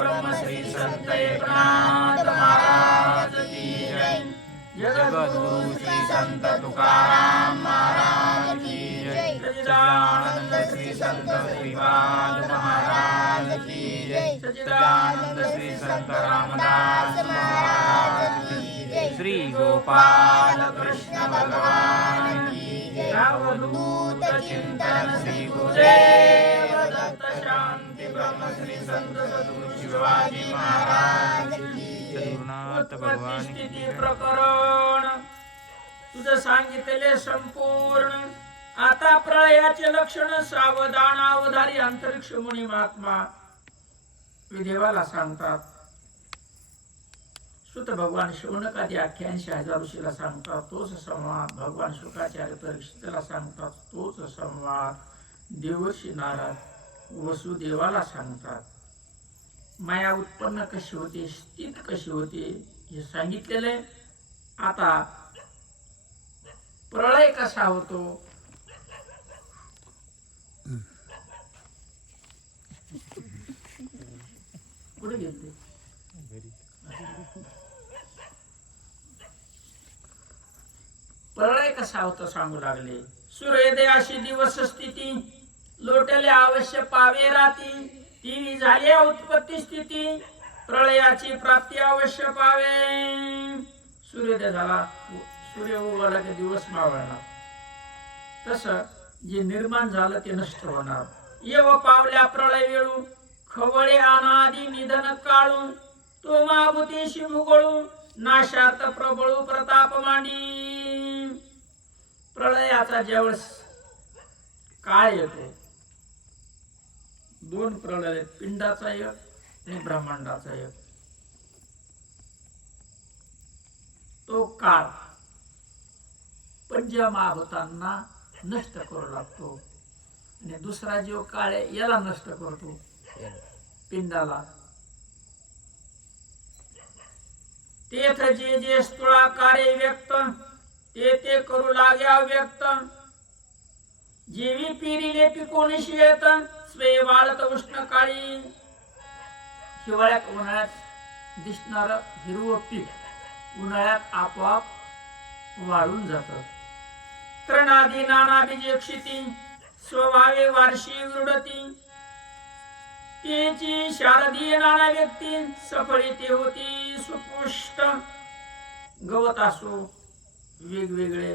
ब्रह्मश्री संत एकनाथ महाराज की जय। जगद्गुरु श्री संत तुकाराम महाराज की जय। सच्चिदानंद श्री संत श्रीपाद महाराज की जय। सच्चिदानंद श्री संत रामदास महाराज की जय। श्री गोपाल कृष्ण भगवान की जय। अवधूत चिंतन श्री गुरुदेव दत्त शांति ब्रह्म श्री संत सद्गुरु शिवाजी महाराज की जय। उत्पत्ति स्थिती प्रकरण तुझं सांगितले संपूर्ण। आता प्रळयाचे लक्षण सावधान अवधारी अंतरिक्ष मुनी महात्मा विदेवाला सांगतात। सुत भगवान शौनकादी 88,000 ऋषीला सांगतात तोच संवाद। भगवान शुकाचार्य परीक्षितला सांगतात तोच संवाद। देवर्षी नारद वसुदेवाला सांगतात। माया उत्पन्न कशी होते, स्थित कशी होते हे सांगितलेले। आता प्रळय कसा होतो, कुठे घेतले प्रळय कसा होतो सांगू लागले। सूर्योदयाशी दिवस स्थिती लोटले अवश्य पावे राती। ती झाली उत्पत्ती स्थिती प्रळयाची प्राप्ती अवश्य पावे। सूर्योदय झाला, सूर्य उगवला की दिवस मावळणार, तस जे निर्माण झालं ते नष्ट होणार। येव पावल्या प्रळय वेळू खवळे अनादि निधन काळू। तो माभूतीशी मुगळू नाशात प्रबळू प्रताप मांडी। प्रळयाचा ज्यावेळेस काळ येतो, 2 प्रळय, पिंडाचा एक आणि ब्रह्मांडाचा एक। तो काळ पंचमहाभूतांना नष्ट करू लागतो आणि दुसरा जो काळ आहे याला नष्ट करतो, पिंडाला। तेथ जे जे स्थूळाकारे व्यक्त ते ते करू लाग्या व्यक्त। जेवी पिरिले पिकोणीशी येत स्वे वाळत उष्ण काळी। हिवाळ्यात उन्हाळ्यात दिसणार हिरवं पीक उन्हाळ्यात आपोआप वाळून जात। तृणादी नाना बीजे क्षिती स्वभावे वार्षिक वृडती। तेची शारदीय नाना व्यक्ती सफळीते होती सुपुष्ट। गवत असो, वेगवेगळे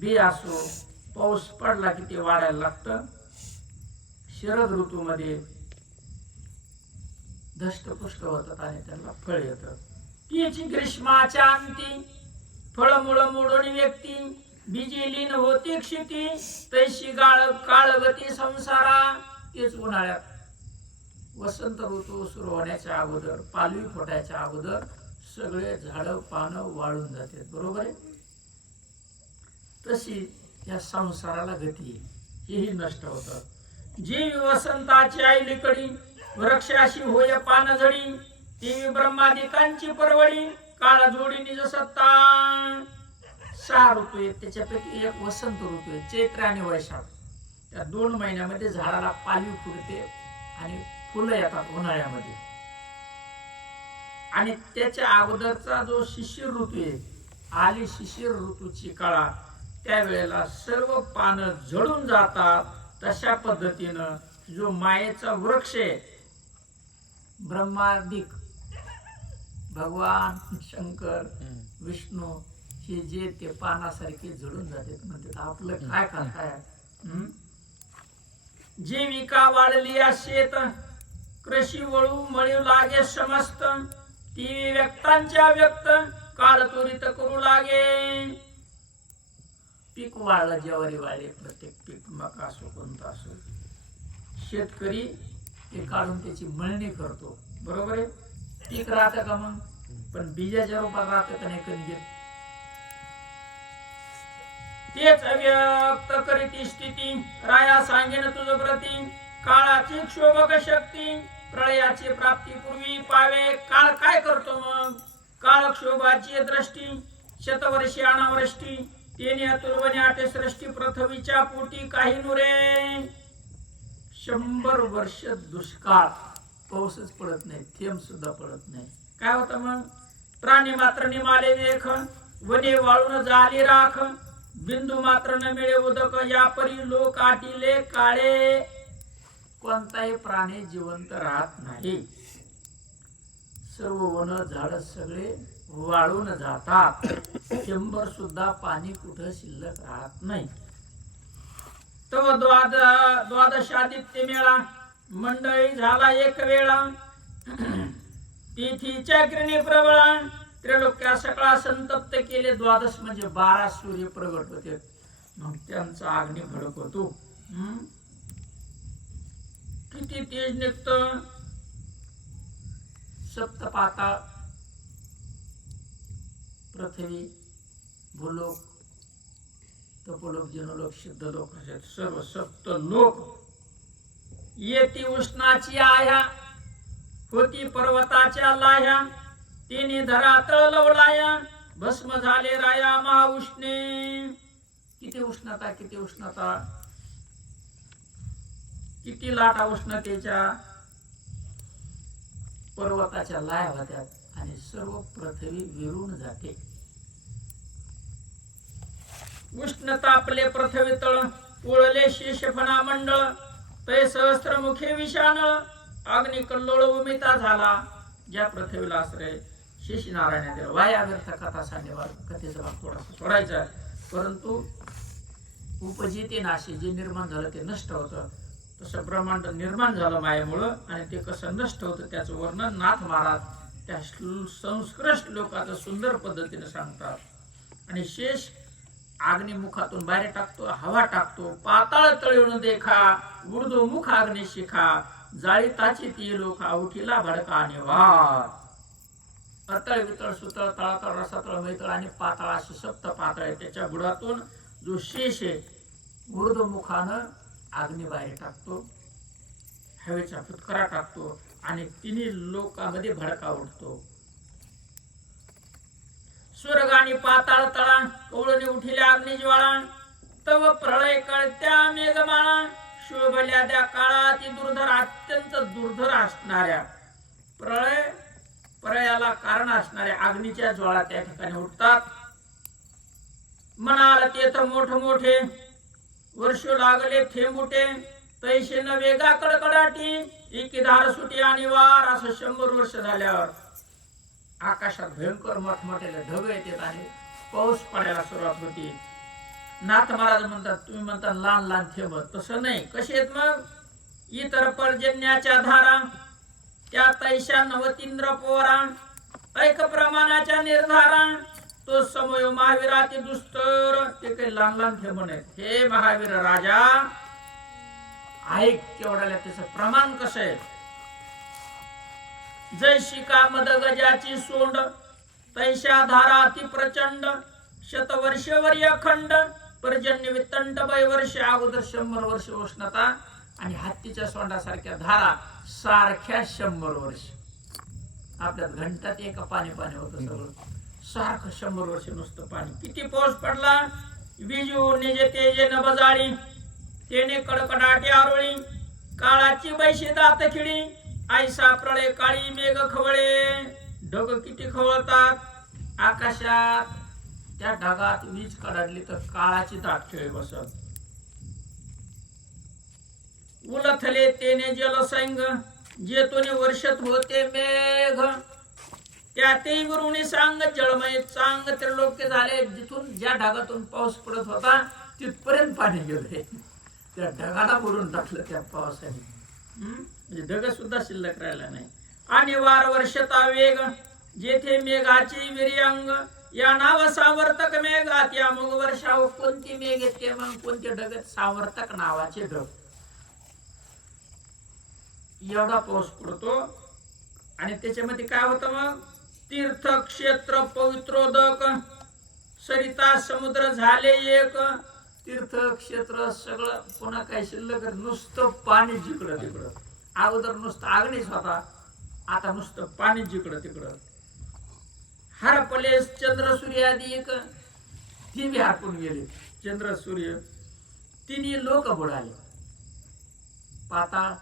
बी असो, पाऊस पडला की ते वाढायला लागतं। शरद ऋतूमध्ये धष्टपुष्ट होतात आणि त्यांना फळ येतं। तीची ग्रीष्माच्या अंती फळमुळ मोडून व्यक्ती। बीजी लीन होती क्षिती तैशी काळगती संसारा। तेच उन्हाळ्यात वसंत ऋतू सुरू होण्याच्या अगोदर, पालवी फुटायच्या अगोदर सगळे झाडं पानं वाळून जातात, बरोबर आहे। तशी या संसाराला गती आहे, हेही नष्ट होतं। जी वसंताची आईलीकडी वृक्षाशी होय पानझडी। ती ब्रह्मादिकांची परवडी काळ जोडी निज सत्ता। 6 ऋतू आहेत, त्याच्यापैकी एक वसंत ऋतू आहे, चैत्र आणि वैशाख। त्या 2 महिन्यामध्ये झाडाला पालवी फुटते आणि फुलं येतात उन्हाळ्यामध्ये। आणि त्याच्या अगोदरचा जो शिशिर ऋतू आहे, आली शिशिर ऋतूची काळा, त्यावेळेला सर्व पानं झडून जातात। तशा पद्धतीनं जो मायेचा वृक्ष आहे, ब्रह्मादिक भगवान शंकर विष्णू हे जे ते पानासारखे झडून जातात। म्हणतात आपलं काय काय जीविका वाढली शेत कृषी वळू मळू लागे समस्त। ती व्यक्तांच्या व्यक्त काळ त्वरित करू लागे। पीक वाढलं, ज्वारी वाढली, प्रत्येक पीक मका असो कोणता असो, शेतकरी ते काढून त्याची मळणी करतो, बरोबर आहे। पीक राहतं का मग, पण बीजाच्या रूपात राहतं का नाही कधी घेत। तेच अव्यक्त करीती स्थिती राया सांगेन तुझ प्रती। काळाची क्षोभक शक्ती प्रळयाची प्राप्ती पूर्वी पावे। काळ काय करतो मग, काळ क्षोभाची दृष्टी शतवर्षी अनावृष्टी। तेने अतुलवने आटे सृष्टी पृथ्वीच्या पोटी काही नुरे। 100 वर्ष दुष्काळ पाऊसच पडत नाही, थेंब सुद्धा पडत नाही. काय होतं मग? प्राणी मात्र निमाले लेख, वने वाळून झाली राख, बिंदू मात्र न मिळे उदक, या परी लोक आटिले काळे. कोणताही प्राणी जिवंत राहत नाही. सर्व वन झाड सगळे वाळून जातात. शंभर सुद्धा पाणी कुठं शिल्लक राहत नाही. तो द्वादशादित्य मेळा मंडळी झाला एक वेळा, तिथीच्या किरणी प्रबळा, त्रिलोक्या सकाळ संतप्त केले. द्वादश म्हणजे 12 सूर्य प्रगट होते, मग त्यांचा अग्नी भडकवतो. किती तेज निघत. सप्तपाताळ, पृथ्वी, भूलोक, तपोलोक, जनलोक, सिद्धलोक असे सर्व सप्त लोक. येती उष्णाची आया, होती पर्वताच्या लाह्या, तिने धरातळ लवलाया, भस्म झाले राया महाउष्णे. किती उष्णता, किती उष्णता, किती लाटा उष्णतेच्या. पर्वताच्या लाया होत्या आणि सर्व पृथ्वी विरून जाते. उष्ण तापले पृथ्वी तळ, पोळले शेषफणा मंडळ, तै सहस्त्रमुखे विषाणळ, अग्नि कल्लोळ उमिता झाला. ज्या पृथ्वीला आश्रय शेषी नारायण दिला. वाया व्यर्थ कथा सांगण्यावर कथेचा भाग थोडासा सोडायचा, परंतु उपजिते नाशी, जे निर्माण झालं ते नष्ट होतं. तसं ब्रह्मांड निर्माण झालं मायेमुळं, आणि ते कसं नष्ट होतं त्याचं वर्णन नाथ महाराज त्या संस्कृत श्लोकात सुंदर पद्धतीने सांगतात. आणि शेष अग्निमुखातून बाहेर टाकतो, हवा टाकतो. पाताळ तळून देखा, ऊर्ध्वमुख अग्नि शिखा, जाळीताची ती लोका, उठीला भडका निवार. अतळ, वितळ, सुतळ, तळातळ, रसातळ, मैतळ आणि पाताळ अशी सप्त पातळ आहे. त्याच्या बुडातून जो शेष आहे ऊर्ध्वमुखानं अग्नी बाहेर टाकतो, हवेचा फुतकरा टाकतो आणि तिन्ही लोकांमध्ये भडका उठतो. स्वर्ग आणि पाताळ तळा, कवळणी उठिल्या अग्नी ज्वाळा, तव प्रळय कळत्या मेघमाळा, शोभल्या त्या काळात दुर्धर, अत्यंत दुर्धर असणाऱ्या प्रळयाला कारण असणाऱ्या अग्नीच्या ज्वाळा त्या ठिकाणी उठतात. म्हणाल तेथ मोठ मोठे, वर्ष लागले थेंबुटे, तैसे न वेगा कडकडाटी, एकी धार सुटी आणि वार. असं 100 वर्ष झाल्यावर आकाशात भयंकर मोठमोठे ढग येतात आणि पाऊस पडायला सुरुवात होती. नाथ महाराज म्हणतात, तुम्ही म्हणता लहान लहान थेंब, तसं नाही. कसे आहेत मग? इतर पर्जन्याच्या धारा, त्या तैशा नवतींद्र पोरा, ऐक प्रमाणाच्या निर्धारा, तो समय महावीराती दुस्तर. ते काही लहान लहान थेंब नाहीत. हे महावीर राजा, ऐक केवढ्याला त्याचं प्रमाण कसं आहे. जैशिका मद गजाची सोंड, तैशा धारा अति प्रचंड, शतवर्षवर अखंड, पर्जन्य वित्तंड, वर्ष अगोदर 100 वर्ष उष्णता आणि हत्तीच्या सोंडासारख्या धारा सारख्या 100 वर्ष. आपल्यात घंटात एक पाणी पाणी होतं सगळं, सारखं 100 वर्ष नुसतं पाणी. किती पाऊस पडला. विजू निजे तेजे न बजाळी, तेने कडकडाटी आरोळी, काळाची बैशी दात खिळी, ऐसा प्रळय काळी मेघ खवळे. ढग किती खवळतात आकाशात. त्या ढगात वीज कडाडली तर काळाची दाट खिळे बसत. उलथले तेने जलसैंग, जेतोने वर्षत होते मेघ, त्यातही गुरुनी सांग जळमय चांग. त्रिलोक्य झाले. जिथून ज्या ढगातून पाऊस पडत होता तिथपर्यंत पाणी गेले. त्या ढगाला बुडून टाकलं त्या पावसाने. म्हणजे ढग सुद्धा शिल्लक राहिला नाही. आणि वार वर्षता वेग, जेथे मेघाची विर्यंग, या नाव सावर्तक मेघात. या मग वर्षाव कोणती मेघ येते, मग कोणते ढग? सावर्तक नावाचे ढग. एवढा पाऊस पडतो आणि त्याच्यामध्ये काय होतं मग? तीर्थ क्षेत्र पवित्रोदक, सरिता समुद्र झाले एक. तीर्थ क्षेत्र सगळं पुन्हा काय शिल्लक, नुसतं पाणी जिकडं तिकडं. अगोदर नुसतं अग्नीच होता, आता नुसतं पाणी जिकडं तिकडं. हरपले चंद्र सूर्य आदी एक, ती बी हरपून गेले. चंद्र सूर्य तिन्ही लोक बुडाले. पाताळ,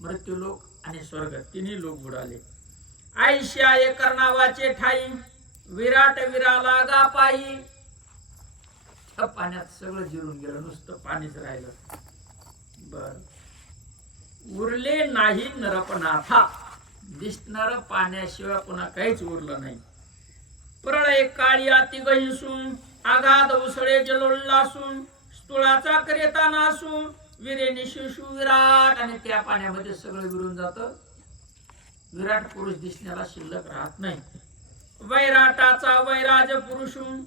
मृत्यूलोक आणि स्वर्ग तिन्ही लोक बुडाले. आयशा एकर नावाचे ठाई विराट विराला गा पायी. त्या पाण्यात सगळं जिरून गेलं, नुसतं पाणीच राहिलं. बर उरले नाही नरपनाथा, दिसणार पाण्याशिवाय पुन्हा काहीच उरलं नाही. प्रळय काळी अति गहिसून आघात उसळे जलोल्लासून स्तुळाचा करेता नासून विरेनी शिशु विराट. आणि त्या पाण्यामध्ये सगळं विरून जातं, विराट पुरुष दिसण्याला शिल्लक राहत नाही. वैराटाचा वैराज पुरुषून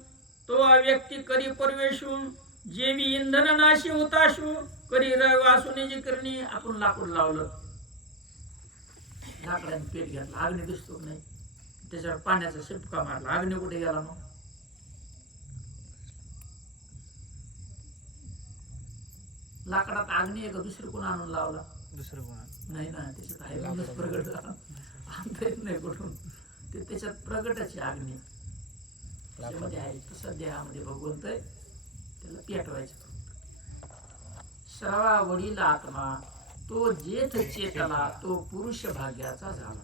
तो अव्यक्ती करी परवेशून जेवी इंधन नाशी हुताशू करी रवासुनेची करणी. आपण लाकूड लावलं, लाकडाने पेट घातला, अग्नी दिसतो नाही, त्याच्यावर पाण्याचा शिपका मारला, अग्नी कुठे गेला मग? लाकडात अग्नी आहे का दुसरी कोण आणून लावला? दुसरं कोण नाही ना, त्याच्यात आहे प्रगट झाला, आणता येत नाही कुठून, ते त्याच्यात प्रगटाची अग्नी त्यामध्ये आहे. तसं देहामध्ये भगवंत आहे, त्याला पेटवायचं. सर्वा वडील आत्मा तो जेथ चेतला तो पुरुष भाग्याचा झाला.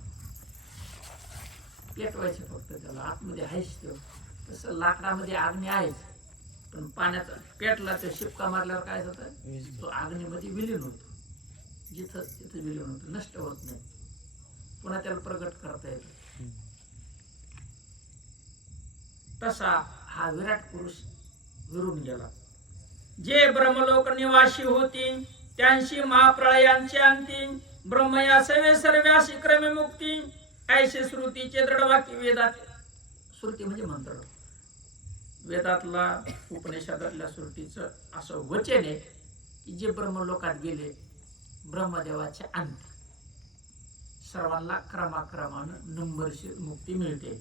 पेटवायचं फक्त त्याला, आतमध्ये आहेच तो. तसं लाकडामध्ये अग्नी आहेच, पण पाण्याचा पेटला तर शिपका मारल्यावर काय होतं, तो अग्नीमध्ये विलीन होतो. जिथं तिथं विलीन होतो, नष्ट होत नाही, पुन्हा त्याला प्रगट करता येतं. तसा हा विराट पुरुष विरून गेला. जे ब्रह्मलोक निवासी होती त्यांशी महाप्रळयांची अंती ब्रह्म या सवे सर्व्यासी क्रमे मुक्ती. ऐसे श्रुतीचे दृढ वाक्य वेदात, श्रुती म्हणजे मंत्र, वेदातला उपनिषदातल्या श्रुतीचं असं वचन आहे की जे ब्रह्मलोकात गेले ब्रह्मदेवाच्या अंती सर्वांना क्रमाक्रमानं नंबरशीर मुक्ती मिळते.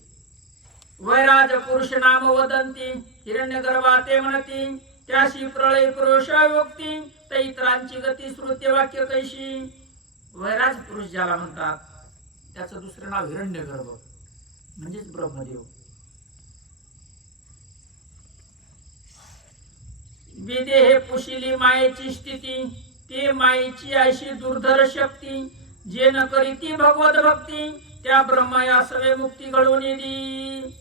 वैराज पुरुष नाम वदंती हिरण्य गर्भाते म्हणती त्याशी प्रळय पुरुषोक्ती तर इतरांची गती श्रुती वाक्य कैशी. वैराज पुरुष ज्याला म्हणतात त्याचं दुसरं नाव हिरण्यगर्भ म्हणजेच ब्रह्मदेव. विदे हे पुशिली मायेची स्थिती ते मायेची अशी दुर्धर शक्ती जे न करीती भगवत भक्ती त्या ब्रह्म या सवे मुक्ती घडवून येती.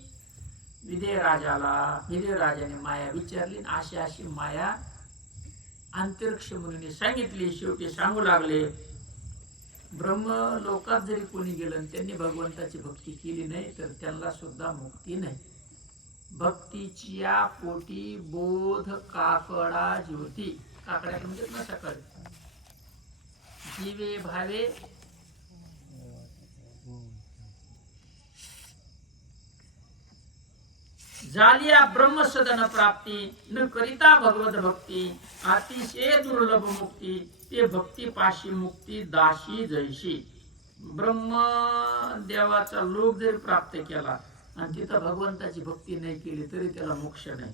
विदे राजाने माया विचारली, अशी अशी माया अंतरिक्ष मुनीने सांगितली. शेवटी सांगू लागले, ब्रह्म लोकात जरी कोणी गेलं त्यांनी भगवंताची भक्ती केली नाही तर त्यांना सुद्धा मुक्ती नाही. भक्तीच्या पोटी बोध काकडा ज्योती, काकड्या म्हणजे ना सकाळी जीवे भावे झालिया ब्रह्मसदन प्राप्ती न करिता भगवत भक्ती अतिशय दुर्लभ मुक्ती ते भक्ती पाशी मुक्ती दाशी जैशी. ब्रह्म देवाचा लोक जरी प्राप्त केला आणि तिथं भगवंताची भक्ती नाही केली तरी त्याला मोक्ष नाही.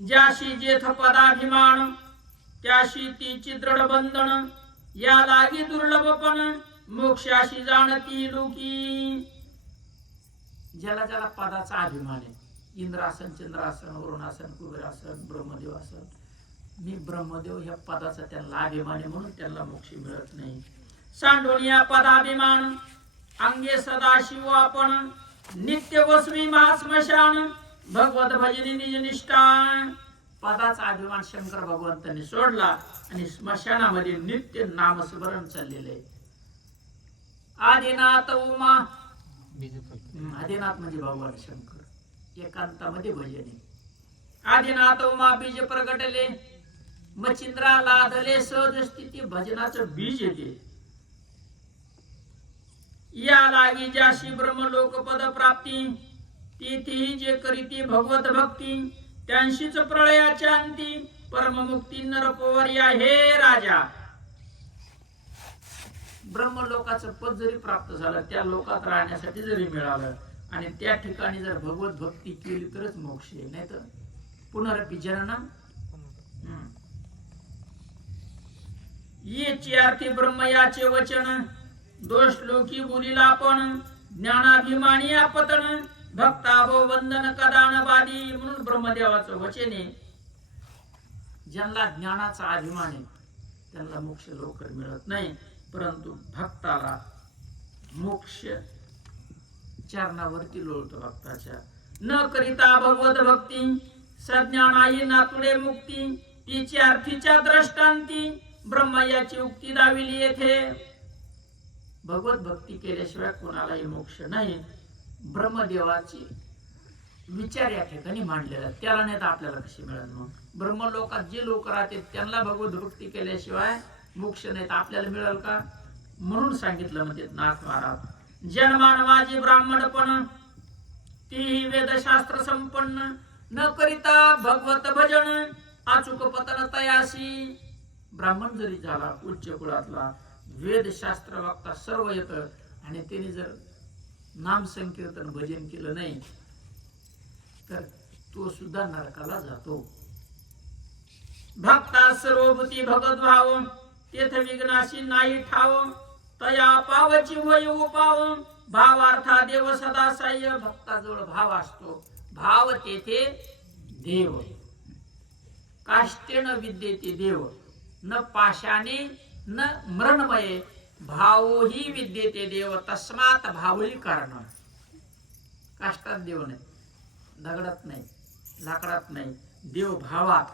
ज्याशी जेथ पदाभिमान त्याशी तिची दृढ बंधन या लागी दुर्लभपण मोक्षाशी जाणती लोकी. ज्याला ज्याला पदाचा अभिमान आहे, इंद्रासन चंद्रासन वरुणासन कुबेरासन ब्रह्मदेवासन, मी ब्रह्मदेव ह्या पदाचा त्यांना अभिमान आहे म्हणून त्यांना मोक्ष मिळत नाही. सांडोनिया पदाभिमान अंगे सदाशिव आपण नित्य वसवी महास्मशान भगवत भजनी निज निष्ठा. पदाचा अभिमान शंकर भगवंतांनी सोडला आणि स्मशानामध्ये नित्य नामस्मरण चाललेले आहे. आदिनाथ उमा, आदिनाथ म्हणजे भगवान शंकर, एकांतामध्ये भजने. आदिनाथ उमा बीज प्रगटले मचिंद्रा लादले सहज स्थिती भजनाचं बीज येते. या लागी ज्याशी ब्रह्मलोक पद प्राप्ती तिथी जे करीती भगवत भक्ती त्यांशीच प्रळयाच्या अंती परममुक्ती नरपवर्या. हे राजा, ब्रह्मलोकाचं पद जरी प्राप्त झालं, त्या लोकात राहण्यासाठी जरी मिळालं आणि त्या ठिकाणी जर भगवत भक्ती केली तरच मोक्ष आहे, नाही तर पुनरपि जननम. येची अर्थी ब्रह्म याचे वचन दोष लोकी बोलिला आपण ज्ञानाभिमानी आपतन भक्ताभो वंदन कदान बादी. म्हणून ब्रह्मदेवाचं वचन आहे, ज्यांना ज्ञानाचा अभिमान आहे त्यांना मोक्ष लवकर मिळत नाही, परंतु भक्ताला मोक्ष चरणावरती लोळतो. भक्ताच्या न करिता भगवत भक्ती सज्ञानाई नातुडे मुक्ती, तिची अर्थीच्या दृष्टांती ब्रह्म याची उक्ती दाविली येथे. भगवत भक्ती केल्याशिवाय कोणालाही मोक्ष नाही. ब्रह्मदेवाची विचार या ठिकाणी मांडलेला, त्याला नाही तर आपल्याला कशी मिळेल. मग ब्रह्मलोकात जे लोक राहते त्यांना भगवत भक्ती केल्याशिवाय मोक्ष नाही तर आपल्याला मिळेल का? म्हणून सांगितलं म्हणजे नाथ महाराज, जन्मानवाजी ब्राह्मणपण ती वेदशास्त्र संपन्न, न करिता भगवत भजन अचूक पतन तयासी. ब्राह्मण जरी झाला उच्च कुळातला, वेदशास्त्र वक्ता सर्व येतं, आणि त्याने जर नाम संकीर्तन भजन केलं नाही तर तो सुद्धा नरकाला जातो. भक्ता सर्वभूती भगत भाव, तेथ विघ्नाशी नाही ठाव, तया पावची होय उपाव, भावार्था देव सदा साह्य. भक्ताजवळ भाव असतो, भाव तेथे देव. काष्टेन विद्येते देव, न पाशाने न मरणमये, भावो ही विद्येते देव, तस्मात भावही कारण. काष्टात देव नाही, दगडात नाही, लाकडात नाही, देव भावात.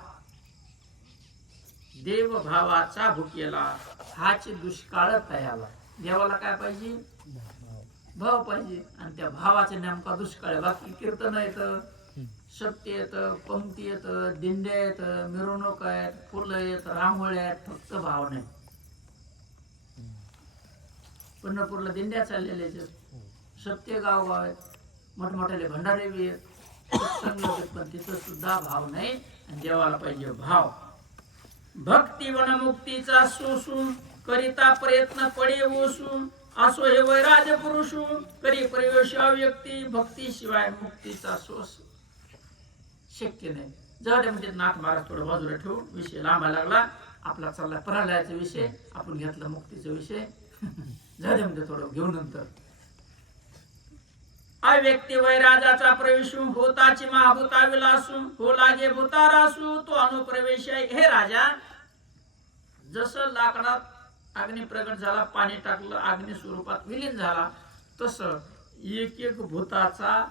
देव भावाचा भुकेला हाच दुष्काळ तयाला. देवाला काय पाहिजे? भाव पाहिजे, आणि त्या भावाचा नेमका दुष्काळ. बाकी कीर्तन येतं, सत्य येतं, पंक्ती येतं, दिंड्या येतं, मिरवणूक आहेत, फुलं येत, रांगोळ्या आहेत, फक्त भाव नाही. पंढरपूरला दिंड्या चाललेल्या आहेत, सत्य गाव आहेत, मोठमोठ्याले भंडारे बी आहेत, सत्संग आहेत, पण तिथं सुद्धा भाव नाही. आणि देवाला पाहिजे भाव. भक्ती वन मुक्तीचा सोसून करिता प्रयत्न पडे ओसून, असो हे वैराज पुरुषू करी प्रवेश व्यक्ती. भक्ती शिवाय मुक्तीचा सोस शक्य नाही. जाऊ म्हणजे नाथ महाराज थोडं बाजूला ठेवून, विषय लांबा लागला आपला, चालला प्रलयाचा विषय, आपण घेतला मुक्तीचा विषय. जाऊ म्हणजे थोडं घेऊ नंतर. अव्यक्ती वैराजाचा प्रवेश होताची महाभूता विलासू, हो लागे भूतारासू तो अनुप्रवेश. हे राजा, जसं लाकडात अग्नी प्रगट झाला, पाणी टाकलं, अग्नी स्वरूपात विलीन झाला, तसं एक एक भूताचा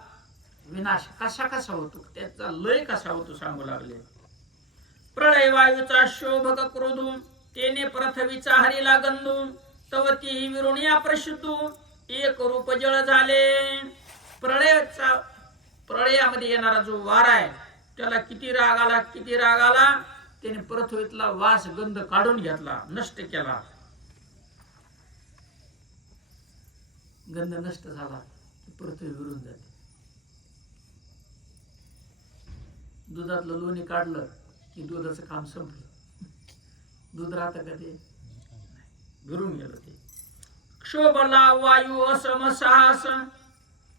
विनाश कसा कसा होतो, त्याचा लय कसा होतो सांगू लागले. प्रलय वायूचा शोभक क्रोधू, तेने पृथ्वीचा हरिला गंधू, तव ती विरुणिया प्रशुद्धू, एक रूप जळ झाले. प्रलयामध्ये येणारा जो वारा आहे त्याला किती राग आला, किती राग आला, त्याने पृथ्वीतला वास गंध काढून घेतला, नष्ट केला. गंध नष्ट झाला पृथ्वी विरून जाते. दुधातलं लोणी काढलं की दुधाचं काम संपलं. दूध राहतं का? ते विरून गेलं. ते क्षोभला वायू असम साहस,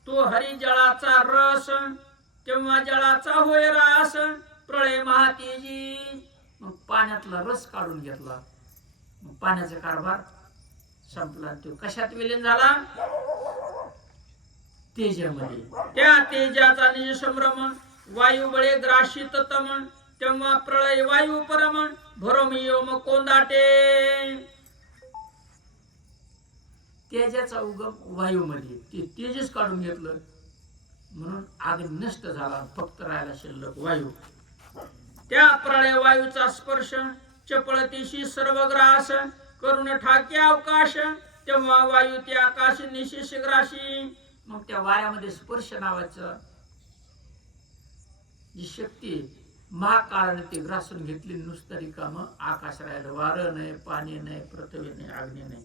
तो हरी जळाचा रस, तेव्हा जळाचा होय रास. प्रळय महातेजी, मग पाण्यातला रस काढून घेतला, मग पाण्याचा कारभार संपला. तो कशात विलीन झाला? तेजामध्ये. त्या तेजाचा निज संभ्रम, वायू बळे ग्राशित तम, तेव्हा प्रळय वायू परम, भरम योम कोंदाटे. तेजाचा उगम वायूमध्ये, ते तेजस काढून घेतलं म्हणून आग नष्ट झाला, फक्त राहायला शिल्लक वायू. त्या प्रळय वायूचा स्पर्श चपळतीशी सर्व ग्रास, करून ठाके अवकाश, तेव्हा वायू ते आकाश निशेष ग्राशी. मग त्या वाऱ्यामध्ये स्पर्श नावाचं जी शक्ती महाकाळाने ते ग्रासून घेतली, नुसतं रिकामं आकाश राहिलं. वारं नाही, पाणी नाही, पृथ्वी नाही, अग्नी नाही.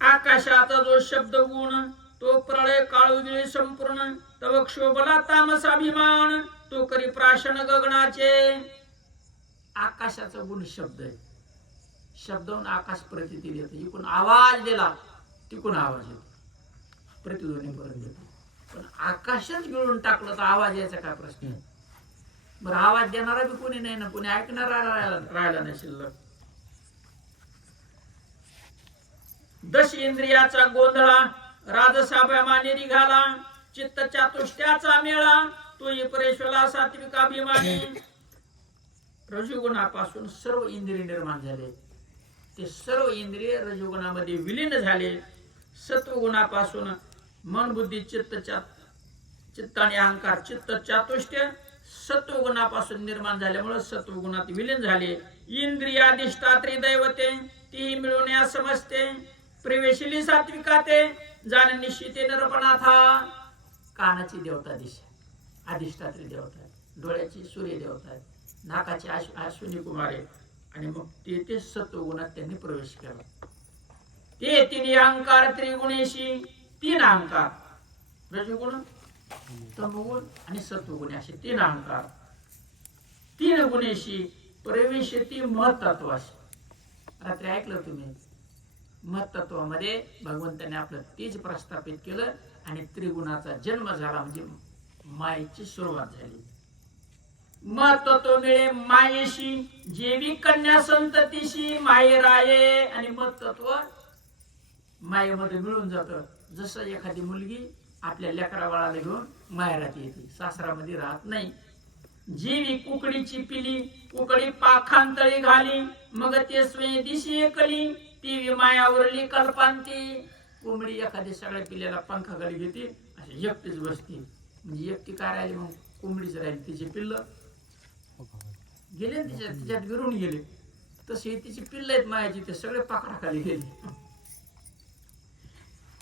आकाशाचा जो शब्द गुण, तो प्रळय काळुगिळी संपूर्ण, तव क्षोभला तामसाभिमान, तो करी प्राशन गगनाचे. आकाशाचा गुण शब्द आहे. शब्दावरून आकाश प्रतीती देते. इकडून आवाज दिला तिकडून आवाज येतो, प्रतिध्वनी पर्यंत येतो. पण आकाशच गिळून टाकलं तर आवाज यायचा काय प्रश्न आहे? बरं, आवाज देणारा बी कोणी नाही ना, कोणी ऐकणारा राहिला नाही शिल्लक. दश इंद्रियाचा गोंधळा, राजसाभ्यामाने निघाला, चित्त चातुष्ट्याचा मेळा, तो परेश्वला सात्विक अभिमानी. रजोगुणापासून सर्व इंद्रिय निर्माण झाले, ते सर्व इंद्रिय रजोगुणामध्ये विलीन झाले. सत्वगुणापासून मन बुद्धी चित्त आणि अहंकार चित्त चातुष्य सत्वगुणापासून निर्माण झाल्यामुळे सत्वगुणात विलीन झाले. इंद्रियाधिष्ठात्री दैवते ती मिळून या समजते. प्रवेशिली सात्विकाते जाण निश्चिते निरपणाथा. कानाची देवता दिशा अधिष्ठात्री देवता, डोळ्याची सूर्य देवता, नाकाची अश्विनी कुमारे, आणि मग ते सत्वगुणात त्यांनी प्रवेश केला. ते तिने अहंकार त्रिगुणेशी, तीन अहंकार रजोगुण तमोगुण आणि सत्वगुण असे तीन अहंकार, तीन गुणेशी प्रवेशती महत्त्वाशी. रात्री ऐकलं तुम्ही, महत्त्वामध्ये भगवंताने आपलं तेज प्रस्थापित केलं आणि त्रिगुणाचा जन्म झाला, म्हणजे मायेची सुरुवात झाली. महत्त्व मिळे मायेशी, जेवी कन्या संततीशी मायेराये. आणि महत्त्व मायेमध्ये मिळून जातं. जसं एखादी मुलगी आपल्या लेकरा बाळाला घेऊन माहेरात येते, सासरामध्ये राहत नाही. जीवी कुकडीची पिली, कुकडी पाखांतळी घाली, मग ते स्वयं दिशी एकली, ती मायावरली कल्पांती. कोंबडी एखादी सगळ्या पिल्ल्याला पंखाखाली घेते, अशी एकटीच बसते. म्हणजे एकटी काय राहिली, मग कोंबडीच राहिली. तिचे पिल्ल गेले तिच्यात विरून गेले. तसे तिची पिल्ल आहेत मायाची, ते सगळे पाखराखाली गेले.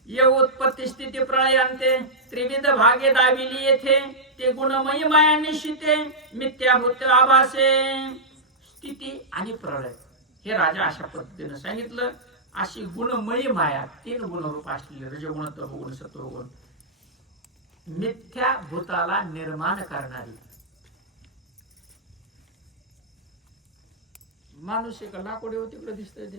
ये उत्पत्ती स्थिती प्रळयांते त्रिविध भागे दाविली येथे, ते गुणमयी माया निश्चिते मिथ्याभूत आभासे. स्थिती आणि प्रळय हे राजा अशा पद्धतीने सांगितलं. अशी गुणमयी माया, तीन गुणरूप असलेले रजोगुण तमोगुण सत्वगुण, मिथ्या भूताला निर्माण करणारी. माणूस एका लाकूड तिकडे दिसतंय, ते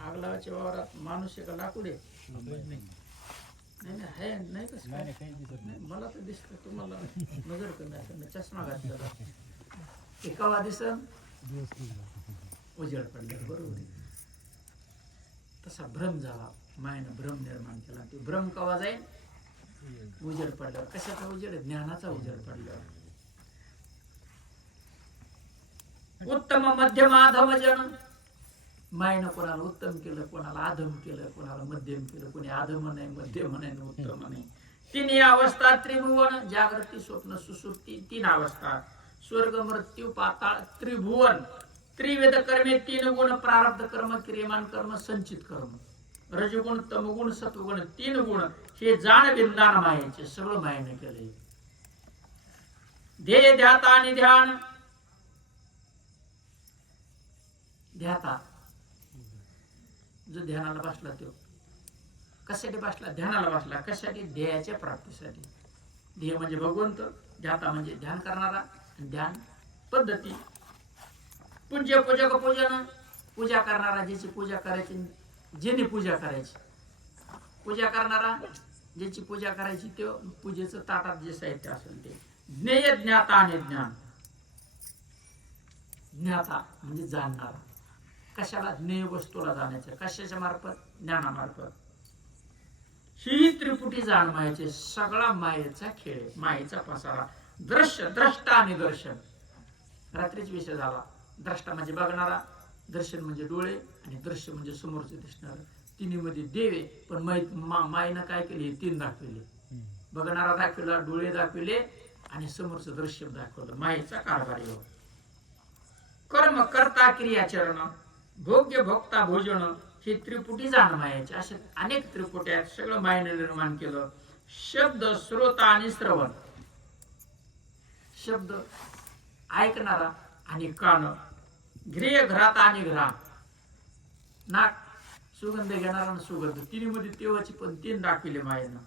आगलाच्या वावरात माणूस एका लाकूड आहे. नाही कसं काय, मला तर दिसत, तुम्हाला नजर कमी असेल, चष्मा घातला ते कवा दिसन उजेड पडल्यावर, बरोबर आहे. तसा भ्रम झाला, मायनं भ्रम निर्माण केला. ते भ्रम कवा जाईल, उजेड पडल्यावर. कशाचा उजेड? ज्ञानाचा उजेड पडल्यावर. उत्तम मध्यम अधम जन, मायनं कोणाला उत्तम केलं, कोणाला अधम केलं, कोणाला मध्यम केलं. कोणी अधम नाही, मध्यम नाही, उत्तम नाही. तिन्ही अवस्था त्रिभुवन, जागृती स्वप्न सुसुप्ती, तीन अवस्था. स्वर्ग मृत्यू पाताळ त्रिभुवन. त्रिवेद कर्मे तीन गुण, प्रारब्ध कर्म क्रियमान कर्म संचित कर्म. रजगुण तमगुण सत्वगुण तीन गुण हे जाण विज्ञान मायेचे, सगळं मायेने केले. ध्येय ध्याता आणि ध्यान. ध्याता जो ध्यानाला बसला, तो कशासाठी बसला? ध्यानाला बसला. कशासाठी? ध्येयाच्या प्राप्तीसाठी. ध्येय म्हणजे भगवंत, ध्याता म्हणजे ध्यान करणारा, ध्यान पद्धती. पूज्य पूजक पूजन, पूजा करणारा, ज्याची पूजा करायची, ज्याने पूजा करायची. पूजा करणारा, ज्याची पूजा करायची, तो पूजेचं ताटात जे साहित्य असेल ते. ज्ञेय ज्ञाता आणि ज्ञान. ज्ञाता म्हणजे जाणणारा. कशाला? ज्ञेय वस्तूला जाण्याचं. कशाच्या मार्फत? ज्ञानामार्फत. ही त्रिपुटी जाण मायेचे. सगळा मायेचा खेळ, मायेचा पसारा. दृश्य, द्रष्टा आणि दर्शन. रात्रीच विषय झाला. द्रष्टा म्हणजे बघणारा, दर्शन म्हणजे डोळे, आणि दृश्य म्हणजे समोरचे दिसणार. तिन्ही मध्ये देवे, पण मायेनं काय केले? तीन दाखविले. बघणारा दाखविला, डोळे दाखविले, आणि समोरचं दृश्य दाखवलं. मायेचा कारभार. कर्म करता क्रियाचरण, भोग्य भोक्ता भोजन, हे त्रिपुटी जाण मायाचे. असे अनेक त्रिपुटी आहेत, सगळं मायेने निर्माण केलं. शब्द, श्रोता आणि श्रवण. शब्द ऐकणारा आणि कान. घ्रेय घराता आणि घ्राण. नाक सुगंध घेणारा आणि सुगंध. तिन्ही मध्ये तेवाची पण तीन दाखविले मायेनं.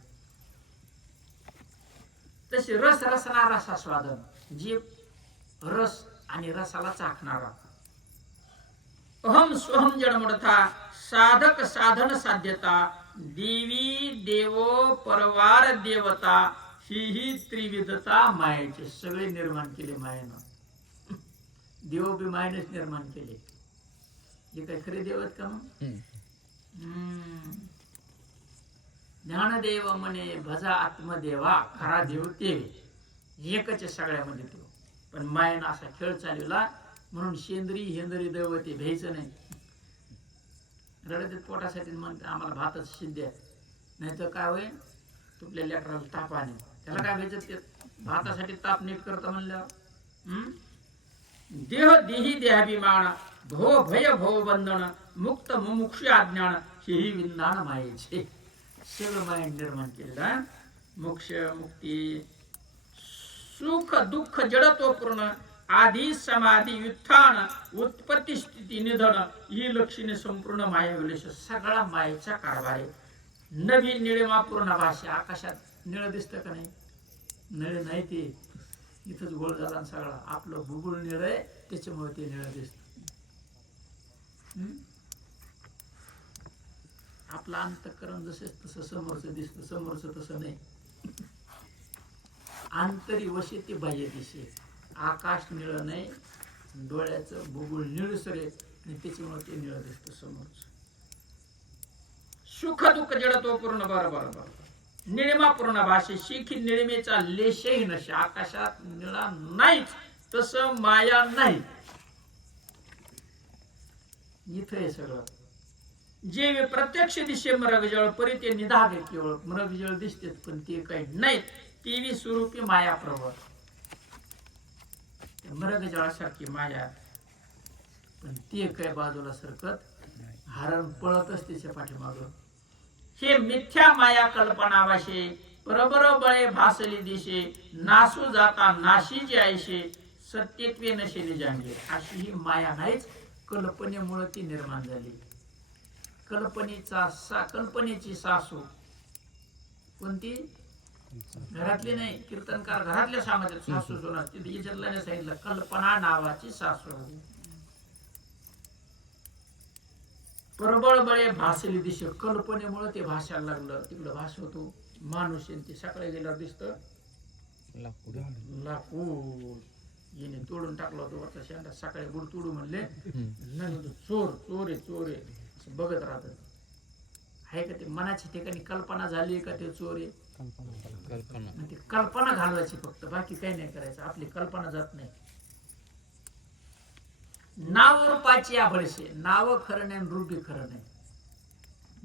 तसे रस रसणारा रसास्वादन. जीभ रस आणि रसाला चाखणारा. अहम स्वहम जडमडथा, साधक साधन साध्यता, देवी देवो परवार देवता, ही त्रिविधता मायेचे. सगळे निर्माण केले मायेनं. देव बी मायनेच निर्माण केले. जे काही खरे देव आहेत का मग? ज्ञानदेव म्हणे भजा आत्मदेवा, खरा देव ते एकच सगळ्यामध्ये. तो पण मायनं असा खेळ चालवला म्हणून शेंद्री हेंद्री दैवते भ्यायचं नाही. रडत पोटासाठी म्हणते आम्हाला भातच शिद्ध्या, नाही तर काय होईल तुपल्या लेकराला ताप आणे. त्याला काय भेटत ते भातासाठी ताप नीट करतं म्हणल्यावर. देह देही देहाभिमान भो भय भव बंधन मुक्त मुमुक्षु अज्ञान हेही विंदान मायेचे. सगळं माय निर्माण केलेलं. मोक्ष मुक्ती सुख दुःख जडत्वपूर्ण आधी समाधी उत्थान उत्पत्ती स्थिती निधन ही लक्षणे संपूर्ण माया विलेश सगळा मायेचा कारभार आहे. नवी निळिमा पूर्ण भाषा. आकाशात निळ दिसतं का नाही? निळ नाही, ते इथंच गोळ झाला सगळा. आपलं भूगोल निळ आहे त्याच्यामुळे ते निळ दिसत. आपलं अंतःकरण जसं तसं समोरचं दिसतं, समोरचं तसं नाही. आंतरी वशे ते बाह्य दिशे. आकाश निळ नाही, डोळ्याचं भूगोल निळसर आहे आणि त्याच्यामुळे ते निळ दिसतं समोरचं. सुख दुःख जडत्व पूर्ण बरोबर निळिमा पूर्ण भाषे शिखी निळिमेचा लेशही नशे. आकाशात निळा नाहीच तसं माया नाही. इथं आहे सगळं. जे प्रत्यक्ष दिशे मृगजळ परी ते निधाग केवळ. मृगजळ दिसते पण ते काही नाहीत. ती स्वरूपी माया प्रबळ. मृगजळासारखी माया पण ते काय बाजूला सरकत हरण पळतच त्याच्या पाठीमागं. हे मिथ्या माया कल्पना वाशे परबर बळे भासली दिशे नासू जाता नाशी आयशे सत्यत्वे नशेने जाणले. अशी ही माया नाहीच, कल्पनेमुळे ती निर्माण झाली. कल्पनेची सासू कोणती? घरातली नाही. कीर्तनकार घरातल्या सांगतात सासू सोना. तिथे इजतला सांगितलं कल्पना नावाची सासू. प्रबळ बळे भासली दिशे. कल्पनेमुळे ते भाषायला लागलं. तिकडं भास होतो माणूस. ते सकाळी गेल्यावर दिसतं लाकूड. येणे तोडून टाकलं होतं वरचा शेंडा. सकाळी गुड तोडू म्हणले नाही, चोर चोर आहे चोर आहे असं बघत राहत. आहे का ते मनाच्या ठिकाणी कल्पना झाली का ते चोर आहे? ती कल्पना घालवायची फक्त, बाकी काही नाही करायचं. आपली कल्पना जात नाही. नाव रूपाची आभळशे. नाव खरं नाही, रूपी खरं नाही.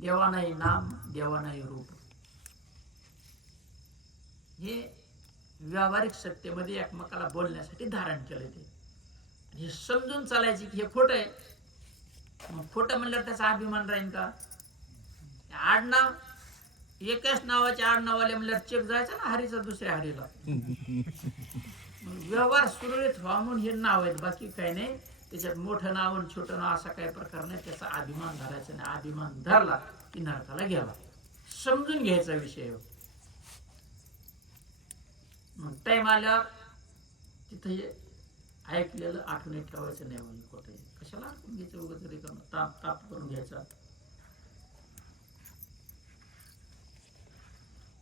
देवा नाही नाम, देवा नाही रूप. हे व्यावहारिक सत्तेमध्ये एकमेकाला बोलण्यासाठी धारण केलं. ते हे समजून चालायचे की हे खोटं आहे. मग खोटं म्हणल्यावर त्याचा अभिमान राहील का? आडनाव एकाच नावाचे आडनावाले म्हणल्यावर चेक जायचा ना हरीचा दुसऱ्या हरीला. व्यवहार सुरळीत व्हावा म्हणून हे नाव आहेत, बाकी काही नाही. त्याच्यात मोठं नाव आणि छोटं नाव असा काही प्रकार नाही. त्याचा अभिमान धरायचा नाही. अभिमान धरला की नरकाला गेला. समजून घ्यायचा विषय. मग टाइम आल्यावर तिथं ऐकलेलं आठवणीत ठेवायचं नाही. म्हणजे खोटं कशाला आठवून घ्यायचं? उगाच रिकामं ताप ताप करून घ्यायचा.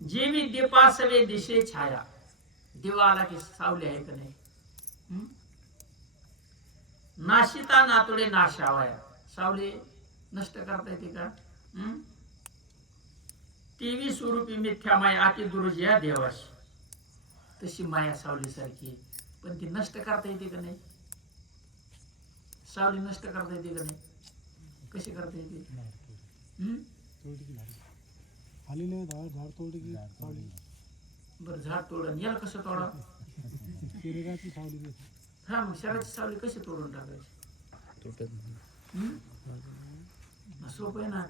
जेवी दीपासवे दिशे छाया. दिवा आला की सावली आहे का नाही? नाशिता नातुडे नाशावाया. सावली नष्ट करता येते का? तेवी स्वरूपी मिथ्या माया अति दुर्जया देवाशी. तशी माया सावली सारखी, पण ती नष्ट करता येते का नाही? सावली नष्ट करता येते का नाही? कशी करता येते? बरं झाड तोडून याला कसं तोडा? हा मग शरीराची सावली कशी तोडून टाकायची? सोपं आहे ना.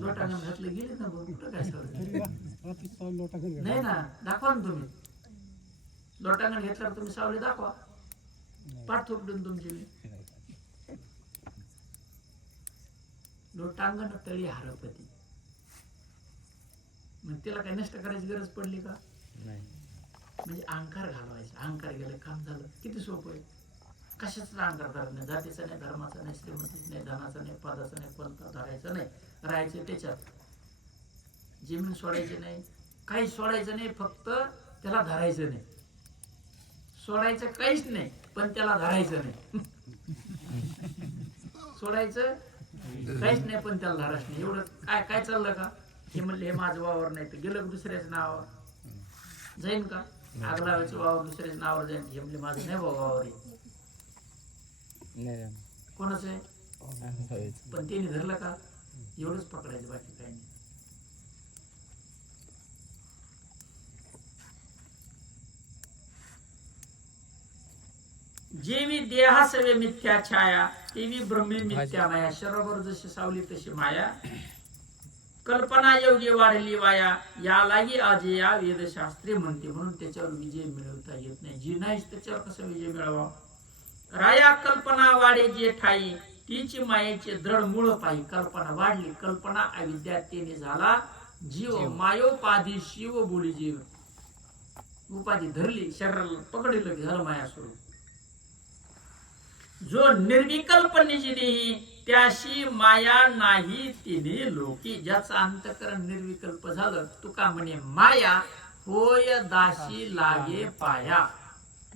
लोटांगण घातलं गेले ना कुठं काय सावली नाही ना. दाखवा ना तुम्ही. लोटांगण घेतल्यावर तुम्ही सावली दाखवा. पाठ थोपडून तुमची. लोटांगण तळी हरपती. मग त्याला काही नष्ट करायची गरज पडली का? नाही. म्हणजे अहंकार घालवायचा. अहंकार गेलं काम झालं. किती सोपं आहे. कशाचाच अहंकार धरत नाही. जातीचा नाही, धर्माचा नाही, श्रीमतीचा नाही, धनाचा नाही, पदाचा नाही, पंथ धरायचं नाही. राहायचं त्याच्यात. जमीन सोडायची नाही, काही सोडायचं नाही. फक्त त्याला धरायचं नाही. सोडायचं काहीच नाही, पण त्याला धरायचं नाही. सोडायचं काहीच नाही, पण त्याला धरायचं नाही. एवढं काय काय चाललं का? हे म्हणले हे माझं वावर नाही तर गेलं दुसऱ्याच नावावर जाईन का? आगलावायचं वावर दुसऱ्याच नावावर जाईल हे म्हणजे माझं नाही बाबा वावर आहे. कोणाचं आहे पण त्याने धरलं का एवढंच पकडायचं बाकी काही नाही. जेवी देहासवे मिथ्या छाया तेवी ब्रह्मे मिथ्या माया. शरीरावर जशी सावली तशी माया. कल्पना योगी वाढली वाया यालाही अजया वेदशास्त्री म्हणते. म्हणून त्याच्यावर विजय मिळवता येत नाही. जी नाहीच त्याच्यावर कसा विजय मिळवा. राया कल्पना वाढे जे ठाई तिची मायेचे दृढ मूळ पायी. कल्पना वाढली, कल्पना अविद्यातेने झाला जीव. मायोपाधी शिव बोली जीव. उपाधी धरली, शरीराला पकडलं की झालं माया सुरू. जो निर्विकल्पनेची देही त्याशी माया नाही तिने लोकी. ज्याचं अंतकरण निर्विकल्प झालं तुका म्हणे माया होय दाशी लागे पाया.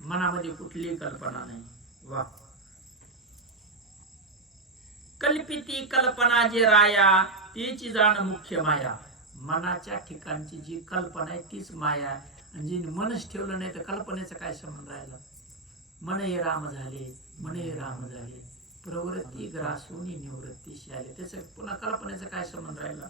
मनामध्ये कुठली कल्पना नाही. वा कल्पिती कल्पना जे राया तीची जाण मुख्य माया. मनाच्या ठिकाणची जी कल्पना आहे तीच माया. आणि जिने मनच ठेवलं नाही तर कल्पनेचा काय संबंध राहिला. मन हे राम झाले, मन हे राम झाले, प्रवृत्ती ग्रासून निवृत्तीशी आले. त्याचं पुन्हा कल्पनेचा काय संबंध राहिला.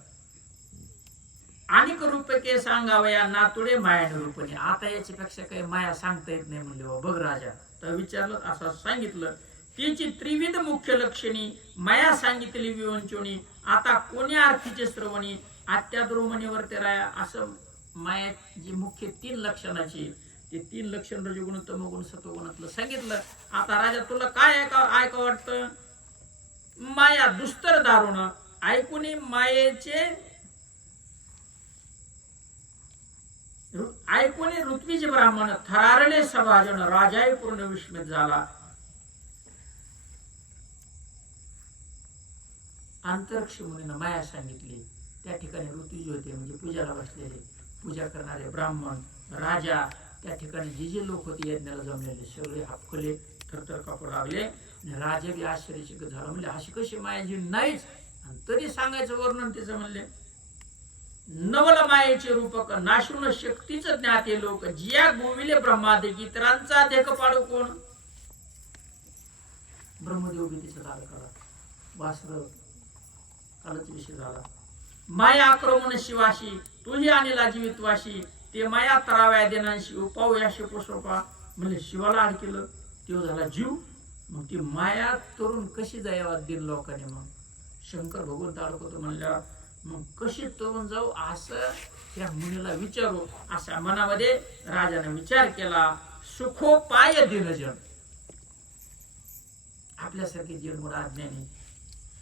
अनेक रूपके सांगावया नातुडे माया निरूपणे. आता याच्यापेक्षा काही माया सांगता येत नाही म्हणले. बघ राजा तर विचारलं असं सांगितलं. तिची त्रिविध मुख्य लक्षणी माया सांगितली विवंचोणी. आता कोण्या अर्थीचे श्रवणी आत्याद्रोमणी वर्ते राया. असं माया जी मुख्य 3 लक्षणाची ते 3 लक्षण रजोगुण तमोगुण सत्वगुणातलं सांगितलं. आता राजा तुला काय ऐका वाटतं. माया दुस्तर दारुण ऐकून मायेचे ऐकून ऋत्विज ब्राह्मण थरारले सभाजन राजाही पूर्ण विस्मित झाला. अंतरिक्ष मुनीनं माया सांगितली. त्या ठिकाणी ऋत्विज होते म्हणजे पूजाला बसलेले पूजा करणारे ब्राह्मण राजा. त्या ठिकाणी जे जे लोक होते यज्ञाला जमलेले सगळे हापकले थरथर कापू लागले. आणि राजा बी आश्चर्यचकित झाला. म्हणले अशी कशी माया जी नाहीच आणि तरी सांगायचं वर्णन तिचं. म्हणले नवल मायेचे रूपक नाशून शक्तीच ज्ञाते लोक जिया गोविले ब्रह्मादिक इतरांचा देख पाडू कोण. ब्रह्मदेव बी तिचं झालं करा. वासर कालच विषय झाला. माया आक्रमण शिवाशी तुझी आणला जीवितवाशी ते माया तराव्या देनाशी उपावयाशी पोसोपा. म्हणजे शिवाला अडकेलं तो झाला जीव. मग ती माया तरुण कशी जायवा दिन लोकांनी. मग शंकर भगवंत अडकवतो म्हणल्यावर मग कशी तरुण जाऊ असं त्या मुनीला विचारू. अशा मनामध्ये राजाने विचार केला. सुखोपाय दिनजन आपल्यासारखे जीवनमुळे अज्ञानी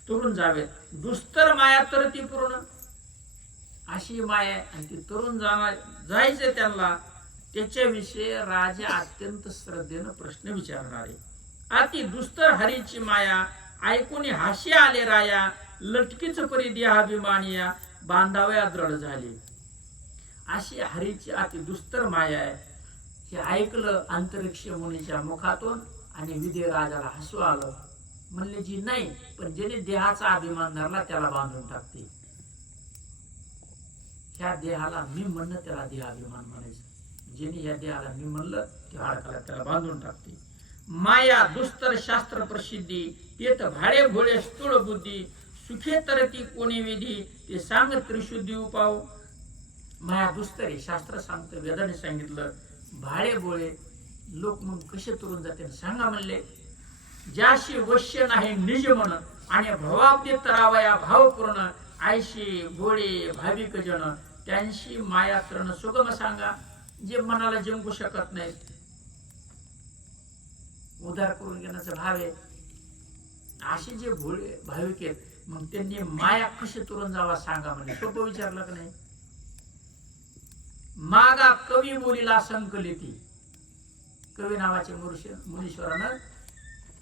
तरुण जावेत. दुस्तर माया तर ती पूर्ण अशी माया आणि ती तरुण जायचं त्यांना. त्याच्याविषयी राजा अत्यंत श्रद्धेनं प्रश्न विचारणारे. अति दुस्तर हरीची माया ऐकून हाशी आले राया. लटकीच परी देहाभिमानिया बांधावया दृढ झाले. अशी हरीची अति दुस्तर माया आहे. हे ऐकलं अंतरिक्ष मुनीच्या मुखातून आणि विदे राजाला हसू आलं. म्हणले जी नाही पण ज्याने देहाचा अभिमान धरला त्याला बांधून टाकते. ह्या देहाला मी म्हणलं त्याला देहाभिमान म्हणायचं. ज्याने या देहाला मी म्हणलं त्या हाडकाला त्याला बांधून टाकते. माया दुस्तर शास्त्र प्रसिद्धी तेत भाडे भोळे स्थूळ बुद्धी सुखे तरती कोणी विधी ते सांग त्रिशुद्धी उपाव. माया दुस्तर आहे शास्त्र सांगतं वेदाने सांगितलं. भाडे भोळे लोक मग कसे तरुण जाते सांगा म्हणले. ज्याशी वश्य नाही निज म्हण आणि भवाब्दी तरावया भावपूर्ण आयशी भोळे भाविक जन त्यांशी माया तरण सुगम सांगा. जे मनाला जिंकू शकत नाहीत उधार करून घेण्याचा भाव आहे असे जे भोळे भाविक आहेत मग त्यांनी माया कशी तरुण जावा सांगा म्हणजे सोपं विचारलं का नाही. मागा कवी बोलीला संकलिती. कवी नावाचे मुनीश्वरानं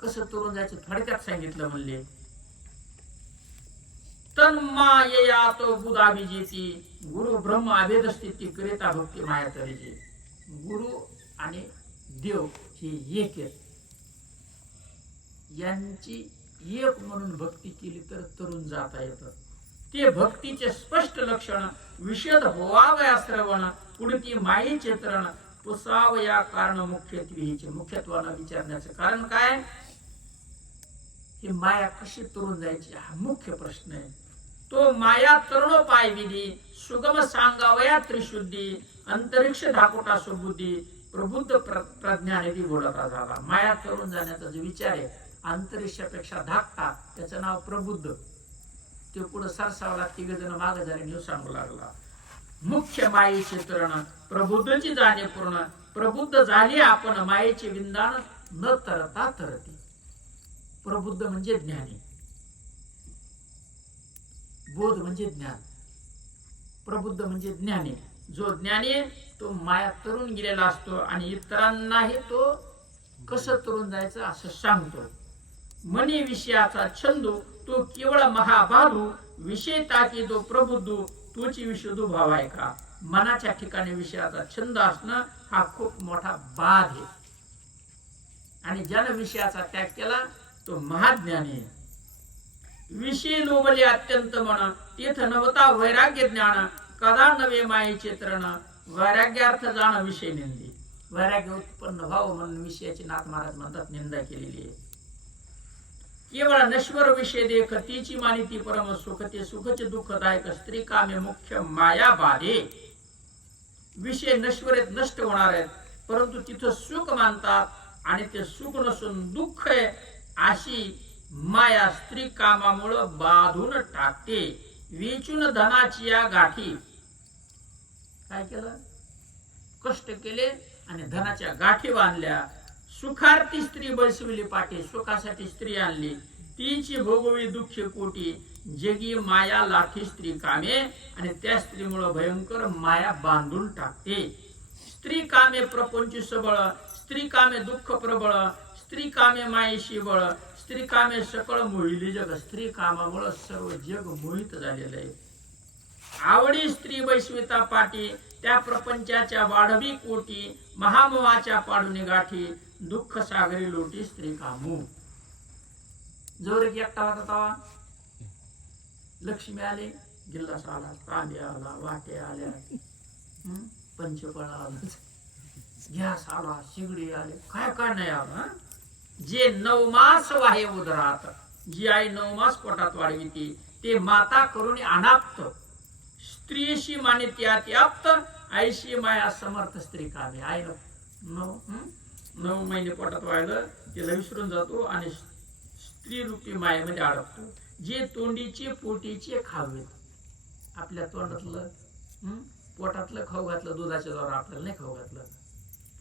कसं तरुण जायचं थोडक्यात सांगितलं. म्हणले तन्मायया तो बुधाभिजेती गुरु ब्रह्म अभेद स्थिती करिता भक्ती माया तरीची. गुरु आणि देव हे एक आहेत. यांची एक म्हणून भक्ती केली तर तरुण जाता येतं. ते भक्तीचे स्पष्ट लक्षण विशद व्हावया श्रवण पुढती मायेचे तरण पुसाव या कारण मुख्यत्वे मुख्यत्वानं विचारण्याचं कारण काय? ही माया कशी तरुण जायची हा मुख्य प्रश्न आहे. तो माया तरुण पाय विधी सुगम सांगावया त्रिशुद्धी अंतरिक्ष धाकोटा सुबुद्धी प्रबुद्ध प्रज्ञानिधी बोलता झाला. माया तरुण जाण्याचा जो विचार आहे अंतरिक्षापेक्षा धाकटा त्याचं नाव प्रबुद्ध. ते पुढे सरसावला तिघ जण मागे झाले न्यू सांगू लागला. मुख्य मायेचे तरण प्रबुद्धची जाणे पूर्ण प्रबुद्ध झाली आपण मायेचे विंदान न तरता तरती. प्रबुद्ध म्हणजे ज्ञानी, बोध म्हणजे ज्ञान, प्रबुद्ध म्हणजे ज्ञानी. जो ज्ञानी तो माया तरुण गेलेला असतो आणि इतरांनाही तो कसं तरुण जायचं असं सांगतो. मनी विषयाचा छंदू तो केवळ महाबाधू विषय ताकी तो प्रबुद्धू तोची विशुद्धू भाव आहे का. मनाच्या ठिकाणी विषयाचा छंद असणं हा खूप मोठा बाध आहे आणि ज्यानं विषयाचा त्याग केला तो महाज्ञानी आहे. विषय लोभले अत्यंत मन तीथ नवता वैराग्य ज्ञान कदा नवे मायेचे तरण वैराग्यार्थ जाण विषय निंदी. वैराग्य उत्पन्न व्हावं म्हणून विषयाची नाथ महाराज म्हणतात निंदा केलेली आहे. केवळ नश्वर विषय देख तीची मानिती परम सुख ते सुखचे दुःखदायक स्त्री कामे मुख्य माया बाधे. विषय नश्वर आहेत, नष्ट होणार आहेत, परंतु तिथं सुख मानतात आणि ते सुख नसून दुःख आहे अशी माया स्त्री कामामुळं बाधून टाकते. वेचून धनाची या गाठी काय केलं? कष्ट केले आणि धनाच्या गाठी बांधल्या. सुखार्थी स्त्री बसविली पाठी सुखासाठी स्त्री आणली तीची भोगवी दुःख कोटी जगी माया लाठी स्त्री कामे आणि त्या स्त्रीमुळे भयंकर माया बांधून टाकते. स्त्री कामे प्रपंच सबळ स्त्री कामे दुःख प्रबळ स्त्री कामे मायेशी बळ स्त्री कामे सकळ मोहिली जग. स्त्री कामामुळे सर्व जग मोहित झालेलं आहे. आवडी स्त्री वैश्विता पाठी त्या प्रपंचाच्या वाढवी कोटी महामोहाच्या पाडून गाठी दुःख सागरी लोटी स्त्री कामू. जोर एकटा होता तवा लक्ष्मी आले, गिल्लास आला, तांबे आला, वाटे आल्या, पंचफळ आला, गॅस आला, शिगडी आले, काय काय नाही आलं. जे 9 मास वाहे उदरात जी आई 9 मास पोटात वाढविती ते माता करून अनाप्त स्त्रीशी मानिती अत्याप्त आईशी माया समर्थ स्त्री कामे. आईला 9 महिने पोटात वाढलं तिला विसरून जातो आणि स्त्री रूपी मायेमध्ये अडकतो. जे तोंडीचे पोटीचे खावेत आपल्या तोंडातलं पोटातलं खाऊ घातलं दुधाच्या द्वारा आपल्याला नाही खाऊ घातलं.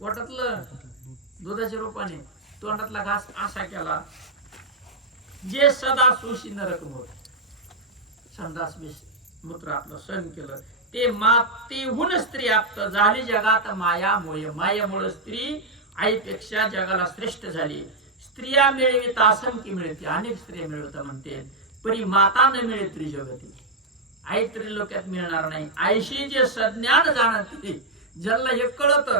पोटातलं दुधाच्या रूपाने तोंडातला घास असा केला. जे सदा सुशी नरक होत संडास मूत्र आपलं सहन केलं ते मातेहून स्त्री आप्त झाली जगात मायामुळे. मायामुळे स्त्री आईपेक्षा जगाला श्रेष्ठ झाली. स्त्रिया मिळवित असंख्य मिळते अनेक स्त्रिया मिळवता म्हणते परी माता न मिळे त्रिजगती. आई त्रिलोक्यात मिळणार नाही. आईशी जे सज्ञान जाणते ज्याला हे कळत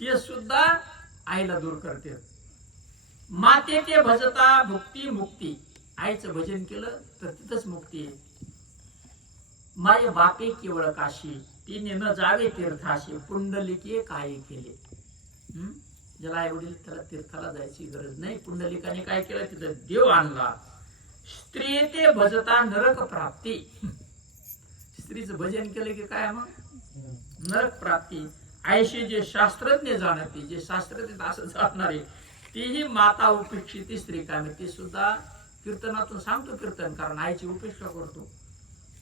ते सुद्धा आईला दूर करते. माते ते भजता भुक्ती मुक्ती. आईचं भजन केलं तर तिथंच मुक्ती आहे. माय बापे केवळ काशी तिने न जावे तीर्थाशी पुंडलिके काय केले. ज्याला आई वडील त्याला तीर्थाला जायची गरज नाही. पुंडलिकाने काय केलं तिथं देव आणला. स्त्री ते भजता नरक प्राप्ती. स्त्रीचं भजन केलं की काय मग नरक प्राप्ती. आईशी जे शास्त्रज्ञ जाणते जे शास्त्रज्ञ असं जाणणारे तीही माता उपेक्षिती स्त्री कामे. ती सुद्धा कीर्तनातून सांगतो कीर्तन कारण आईची उपेक्षा करतो.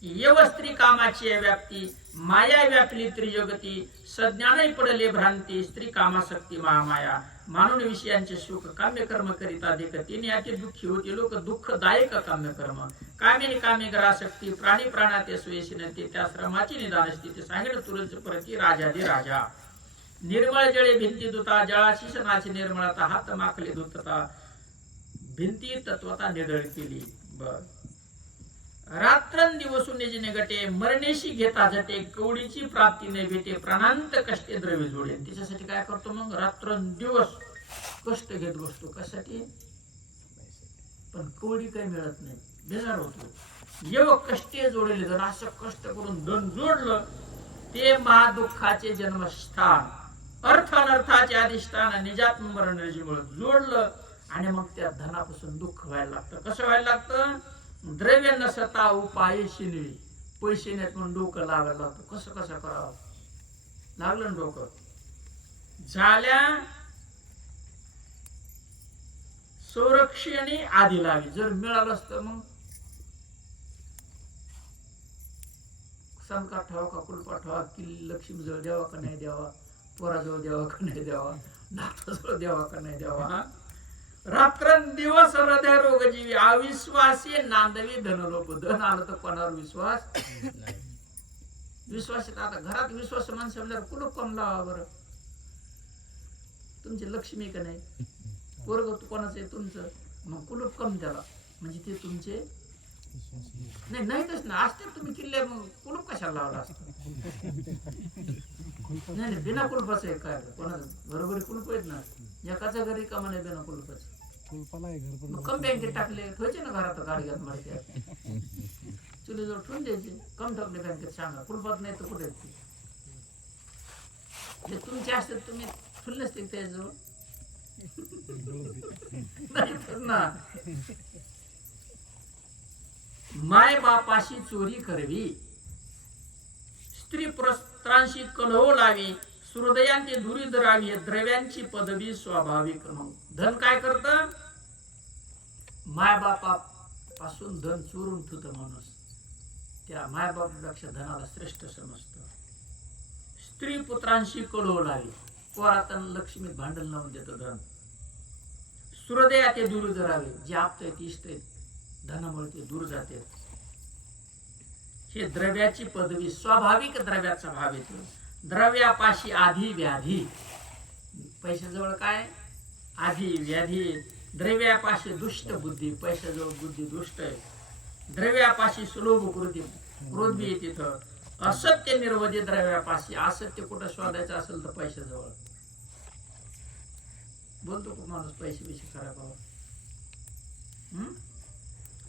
येव स्त्री कामाची व्याप्ती माया व्यापली त्रिजगती सज्ञानही पडले भ्रांती स्त्री कामाशक्ती महामाया. मानून विषयांचे सुख काम्य कर्म करिता देखतीने अति दुःखी होती लोक दुःखदायक काम्य कर्म. कामेने कामे कराशक्ती प्राणी प्राणाते सुयशी नते त्या श्रमाची निदान स्थिती सांगितलं तुरंत प्रती राजादी राजा. निर्मळ जळे भिंती दुता जळाशीष नाची निर्मळता हात माखले धुतता भिंती तत्वता निडळ केली. बर रात्रंदिवसून निजने गटे मरणेशी घेता जटे कवडीची प्राप्ती ने भेटे प्राणांत कष्टे द्रव्य जोडे. त्याच्यासाठी काय करतो मग रात्रंदिवस कष्ट घेत बसतो. कशासाठी? पण कवडी काही मिळत नाही बेजार होतो. येव कष्टे जोडले जर असं कष्ट करून धन जोडलं ते महादुःखाचे जन्मस्थान अर्थ अनर्थाचे अधिष्ठान निजात मरण रज्जूमुळे जोडलं आणि मग त्या धनापासून दुःख व्हायला लागतं. कसं व्हायला लागतं? द्रव्य नसता उपाय शिनवी, पैसे नाहीत म्हणून डोकं लावायला लागतं. कसं कसं करावं लागलं ना डोकं. झाल्या संरक्षणे आधी लावी, जर मिळालं असतं मग संका ठेवा का कुलपा ठेवा, किल्ली लक्ष्मी जवळ द्यावा का नाही द्यावा, पोराजवळ द्यावा का नाही द्यावा, नाताजवळ द्यावा का नाही द्यावा. रात्रंदिवस हृदय रोगजीवी, अविश्वासी नांदवी धनलोप. धन आलं तर कोणावर विश्वास विश्वास येत. आता घरात विश्वास माणसं म्हणल्यावर कुलूप कम लावा बरं. तुमची लक्ष्मी का नाही, पोरग कोणाचं आहे तुमचं, मग कुलूप कम त्याला, म्हणजे ते तुमचे नाही नाहीतच ना. असते तुम्ही किल्ले, मग कुलूप कशाला लावला असतो? नाही बिना कुलपाच आहे काय, कोणाचं घरोघरी कुलूप आहेत ना. एकाच्या घरी कामा नाही बिना कुलूपच. कम बँकेत टाकले ठेवायचे ना, घरात गाडग्यात माहिती चुलीजवळ ठेवून द्यायचे. कम टाकले बँकेत सांगा, कुलपात नाही तर कुठे ते तुमचे असतात, तुम्ही ठुल नसते त्याजवळ नाही तर ना. माय बापाशी चोरी करवी, स्त्री पुरस्त्रांशी कलह लावी, हृदयांची दुरी धरावी, द्रव्यांची पदवी स्वाभाविक. मग धन काय करतं? मायबापापासून धन चोरून ठेवतं माणूस. त्या मायबापापेक्षा धनाला श्रेष्ठ समजतं. स्त्री पुत्रांशी कलह लावी, पोरातन लक्ष्मीत भांडण लावून देतं धन. हृदयात ते दूर धरावे, जे आपतंय ते इष्ट धनामुळे ते दूर जाते. हे द्रव्याची पदवी, स्वाभाविक द्रव्याचा भाव येतो. द्रव्यापाशी आधी व्याधी, पैशाजवळ काय आधी व्याधी. द्रव्यापाशी दुष्ट बुद्धी, पैशाजवळ बुद्धी दुष्ट आहे. द्रव्यापाशी सुलोभ कृती, क्रोध बी येते. तिथं असत्य निर्वधी द्रव्यापाशी, असत्य कुठं शोधायचं असेल तर पैशाजवळ. बोलतो खूप माणूस पैसे पैसे खराब.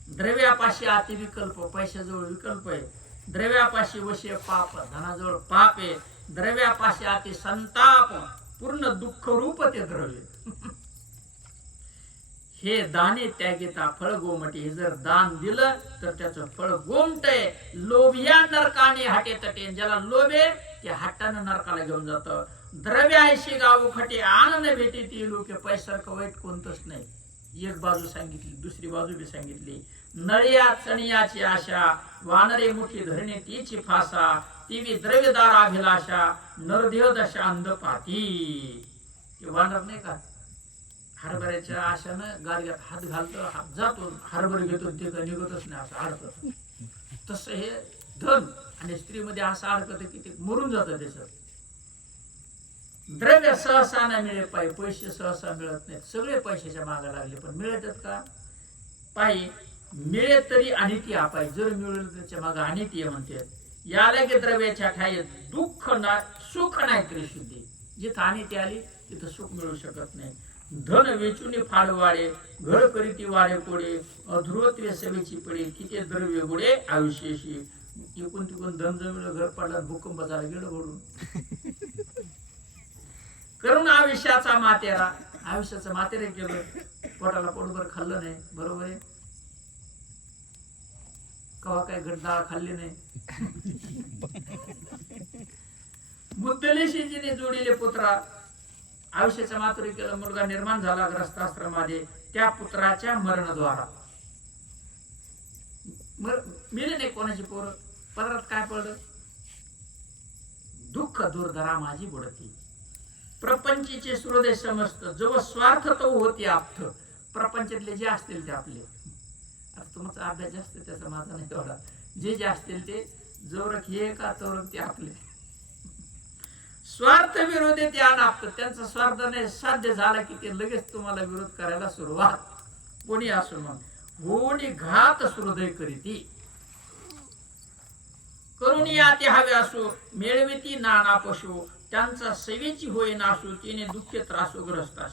द्रव्यापाशी अति विकल्प, पैशाजवळ विकल्प आहे. द्रव्यापाशी वशीय पाप, धनाजवळ पाप आहे. द्रव्यापाशी अति संताप, पूर्ण दुःख रूप ते द्रव्य. हे दाने त्यागेता फळ गोमटे, हे जर दान दिलं तर त्याचं फळ गोमट आहे. लोभिया नरकाने हाटे तटे, ज्याला लोभ आहे ते हट्टानं नरकाला घेऊन जातं. द्रव्याशी गाव खटे, आनंद भेटे ती लोक. पैसारखं वाईट कोणतंच नाही. एक बाजू सांगितली, दुसरी बाजू बी सांगितली. नळिया चणियाची आशा, वानरे मुठी धरणे तीची फासा, ती बी द्रव्यदार अभिलाषा, नरदेह दशा अंधपाती. हे वानर नाही का, हरभऱ्याच्या आशानं गाडग्यात हात घालतो, हात जातो, हरभर घेतो, ते काही निघतच नाही, असं अडकत. तसं हे धन आणि स्त्रीमध्ये असं अडकत की ते मरून जातं त्याच्यात. द्रव्य सहसा न मिळे पायी, पैसे सहसा मिळत नाहीत. सगळे पैशाच्या मागा लागले पण मिळतात का पायी? मिळे तरी अनिती अपाय, जर मिळेल त्याच्या मागे अनिती म्हणते. याला की द्रव्याच्या ठाई दुःख ना सुख नाही तरी शुद्धी. जिथं अनिती आली तिथं सुख मिळू शकत नाही. धन वेचून फाडवाडे, घर करीती वाडे कोडे, अध्रुवत्व सेवेची पडे, किती द्रव्य गुडे आयुष्याशी. एकूण तिकून धन जमिलं, घर पडला, भूकंप झाला, गेलं भरून. करून आयुष्याचा मातेरा, आयुष्याचं मातेरे केलं, पोटाला पोटभर खाल्लं नाही, बरोबर आहे. कवा काय गड्डाळ खाल्ली नाही. बुद्धलेशीजीने जोडीले पुत्रा, आयुष्याचा मातुरी केलं, मुलगा निर्माण झाला ग्रस्ताश्रमामध्ये. त्या पुत्राच्या मरणद्वारा मिळे नाही कोणाची पोरं. परत काय पडलं? दुःख दुर्धरा माझी बुडती. प्रपंचीचे हृदय समजत, जवळ स्वार्थ तो होती आप्त. प्रपंचातले जे असतील ते आपले. आता तुमचा अभ्यास जास्त त्याचा माझा नाही तेवढा. जे असतील ते जोरक हे का तोरक ते आपले. स्वार्थ विरोधी ते अनाप्त, त्यांचा स्वार्थ नाही साध्य झाला की ते लगेच तुम्हाला विरोध करायला सुरुवात. कोणी असो मग, कोणी घात हृदय करीती. करून याते हवे असो, मिळविती नाना पशु, त्यांचा सेवेची होय नासू, तिने दुःख त्रासू ग्रस्तास.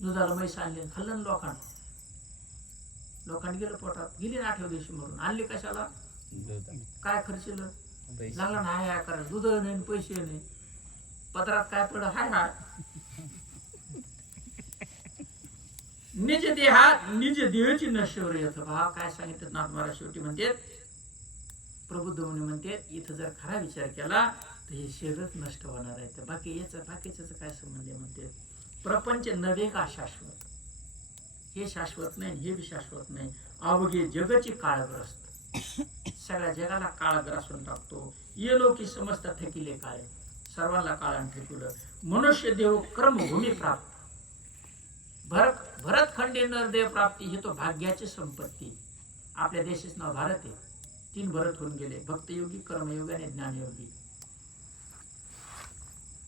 दुधाला म्हैस आणली, खाल्लं लोकांनी गेलं पोटात, गेली ना 8व्या दिवशी मरून. आणली कशाला? काय खर्चलं लागला ना, हाय करायला. दूध नाही, पैसे नाही, पदरात काय पड हाय हाय निज देहा निज देहाची नश्वर येत भाव काय सांगितलं नाथ महाराज शेवटी म्हणते प्रबुद्ध मुनी म्हणते इथं जर खरा विचार केला तर हे शरीरच नष्ट होणार आहे. बाकीच्याच काय संबंध आहे म्हणते. प्रपंच नवे का शाश्वत, हे शाश्वत नाही हे बी शाश्वत नाही. अवघे जगची काळग्रस्त, सगळ्या जगाला काळ ग्रासून टाकतो. ये लोकी समस्त ठेकिले काळे, सर्वांना काळान ठेकिलं. मनुष्य देव कर्मभूमी प्राप्त, भरत खंडी नरदेव प्राप्ती हे तो भाग्याची संपत्ती. आपल्या देशाचं नाव भारत आहे. 3 भरत होऊन गेले, भक्तयोगी, कर्मयोगी आणि ज्ञानयोगी.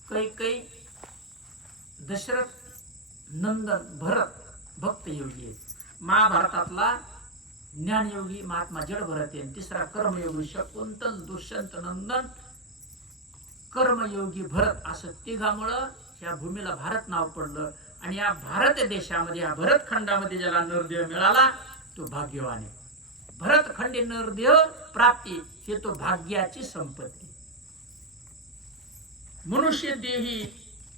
काही दशरथ नंदन भरत भक्तयोगी आहे. महाभारतातला ज्ञानयोगी महात्मा जड भरत आहे. तिसरा कर्मयोगी शकुंतल दुष्यंत नंदन कर्मयोगी भरत. असं तिघामुळं या भूमीला भारत नाव पडलं. आणि या भारत देशामध्ये या भरत खंडामध्ये ज्याला नरदेव मिळाला तो भाग्यवान आहे. भरत खंडी नरदेव प्राप्ती हे तो भाग्याची संपत्ती. मनुष्य देही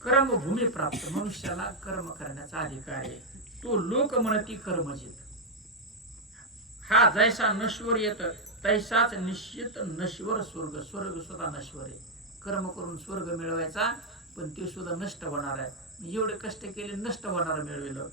कर्मभूमी प्राप्त, मनुष्याला कर्म करण्याचा अधिकार आहे. तो लोक म्हणती कर्मजित. हा जैसा नश्वर येत तैसाच निश्चित नश्वर स्वर्ग. स्वर्ग सुद्धा नश्वर आहे. कर्म करून स्वर्ग मिळवायचा पण ते सुद्धा नष्ट होणार आहे. एवढे कष्ट केले नष्ट होणार मिळविलं.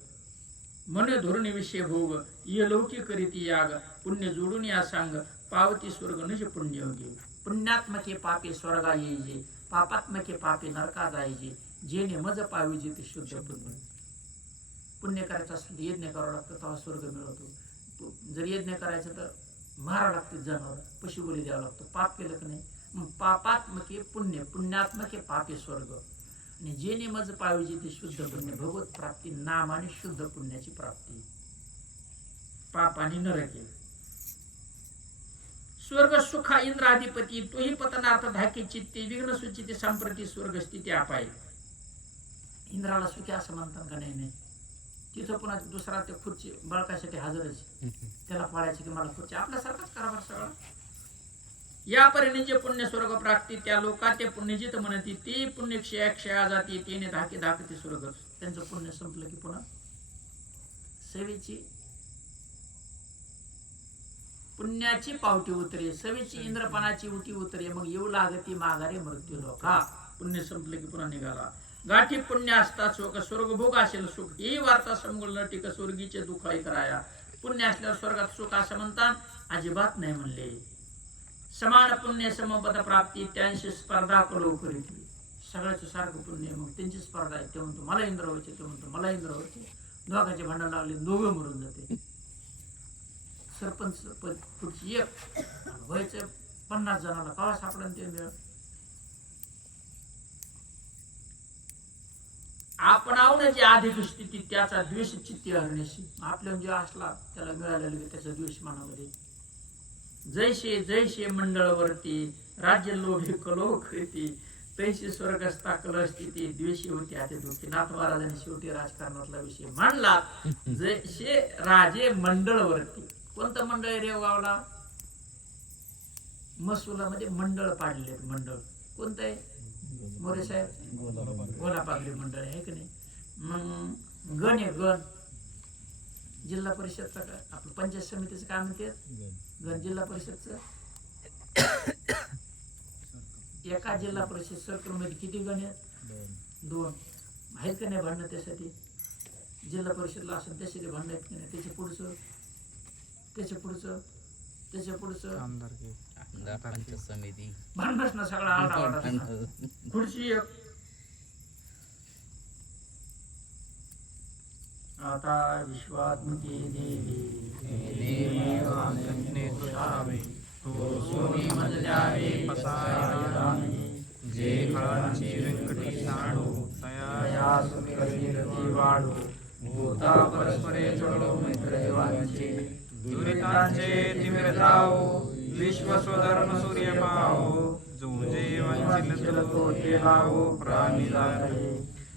मन धोरणी विषय भोग ये लौकिक करीती याग, पुण्य जोडून या सांग पावती स्वर्ग नश पुण्ययोगी. पुण्यात्मके पापे स्वर्गा येईजे, पापात्मके पापे नरका जायचे. जेणे मज पाविजे ते शुद्ध पुण्य. पुण्य करायचं असेल यज्ञ करावं लागतं तेव्हा स्वर्ग मिळवतो. जर यज्ञ करायचं तर मारावं लागते जनावर, पशुबली द्यावं लागतो. पाप केलं की नाही पापात्मके पुण्य, पुण्यात्मके पापे स्वर्ग. आणि जेणे मज पाविजे ते शुद्ध पुण्य, भगवत प्राप्ती, नाम आणि शुद्ध पुण्याची प्राप्ती. पाप आणि नरके. स्वर्ग सुखा इंद्राधिपती, तोही पतनार्थ धाके चित्ते, विघ्न सुचिते संप्रती स्वर्ग स्थिती आपाय. इंद्राला सुखी असं म्हणतात का नाही. तिथं पुन्हा दुसरा ते खुर्ची बळकासाठी हजरच, त्याला पाळायचे की मला खुर्ची. आपल्यासारखाच कारभार सगळा. या परिणीचे पुण्य स्वर्ग प्राप्ती, त्या लोकात ते पुण्यजित म्हणती. ती पुण्य क्षया जाती, तेने धाके धाकते स्वर्ग. त्यांचं पुण्य संपलं की पुन्हा सेवेची पुण्याची पावटी उतरे, सवेची इंद्रपणाची उटी उतरे. मग येऊ लागती माघारे मृत्यू लोका. पुण्य संपले की पुन्हा निघाला. गाठी पुण्य असता शोक, स्वर्ग भोग असेल सुख. ही वार्ता समोर न टिक, स्वर्गीचे दुःख कराया. पुण्य असल्यावर स्वर्गात सुख असं म्हणतात अजिबात नाही म्हणले. समान पुण्य समपद प्राप्ती, त्यांची स्पर्धा कलो करीत. सगळ्याचं सारखं पुण्य, मग त्यांची स्पर्धा आहे. ते म्हणतो मला इंद्र व्हायचे, ते म्हणतो मला इंद्र व्हायचे. दोघांचे भांडण लागले, दोघं मरून जाते. सरपंच पुढची एक व्हायचं 50 जणाला कवा सापडून ते मिळत. आपण आवण्याची आधी स्थिती त्याचा द्वेष चित्ती हरण्याशी. आपल्या जे असला त्याला मिळालेलं त्याचा द्वेष मनामध्ये. जैसे जैसे मंडळवरती राज्य लोभी कलो कृती, तैसे स्वर्गस्था कल स्थिती द्वेषी होती आते दुःखी. नाथ महाराजांनी शेवटी राजकारणातला विषय मांडला. जैसे राजे मंडळवरती. कोणतं मंडळ रे गावला? महसुलामध्ये मंडळ पाडले. मंडळ कोणतं आहे मोरे साहेब? गोलापागडी मंडळ आहे की नाही. मग गण आहे गण. जिल्हा परिषदचा काय आपलं पंचायत समितीचं काय म्हणते गण. जिल्हा परिषदचं एका जिल्हा परिषद सर्कल मध्ये किती गण आहेत? 2 आहेत का नाही भांडणं त्यासाठी? जिल्हा परिषदला असेल त्यासाठी भांडण आहेत की नाही? त्याच्या पुढचं समिती भांडणच ना सगळा आरडाओरडा. खुर्ची एक. आता विश्वात्मके देवी जे फळांची व्यंकटी साडू तया सुखी वाढू. भूता परस्परे जोडो मित्र देवांचे, दुरितांचे तिमिर धावो. विश्व स्वधर्म सूर्य पाहो, जो जे वांछिल तो ते लावो. प्राणी जाते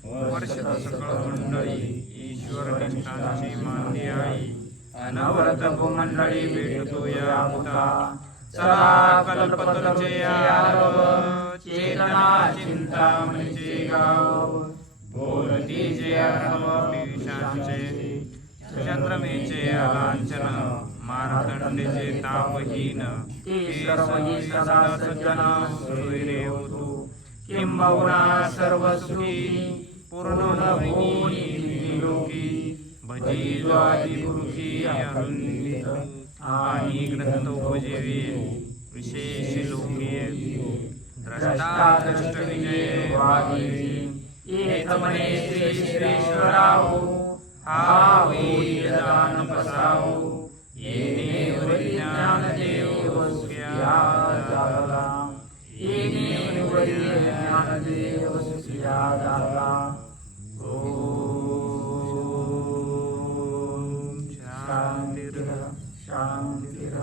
वर्षद सकळ मंडळी, ईश्वर निष्ठांची मानली आई. अनवरत भूमंडळी भेटतो या मुता. चला कल्पतरुचे आरव, चेतना चिंतामणीचे गाव बोलती जे सर्व पियुषांचे चंद्रमेचे अलांछन मार्तंडेचे तापहीन ते सर्वही सदा सज्जन सोयरे होतो किंबहुना सर्व सुखी पूर्ण होई लोकी भजी ज्वादी पुरुषी अरुंदित आणि ग्रंथ उपजीवे विशेष लोके द्रष्टा दृष्ट विजय वादी एकमने श्री श्रीश्वराहो हा होई दान पसाहो येणे विज्ञान देव सुखिया दाता येणे विज्ञान देव सुखिया दाता ओम शांतिर् शांतिर्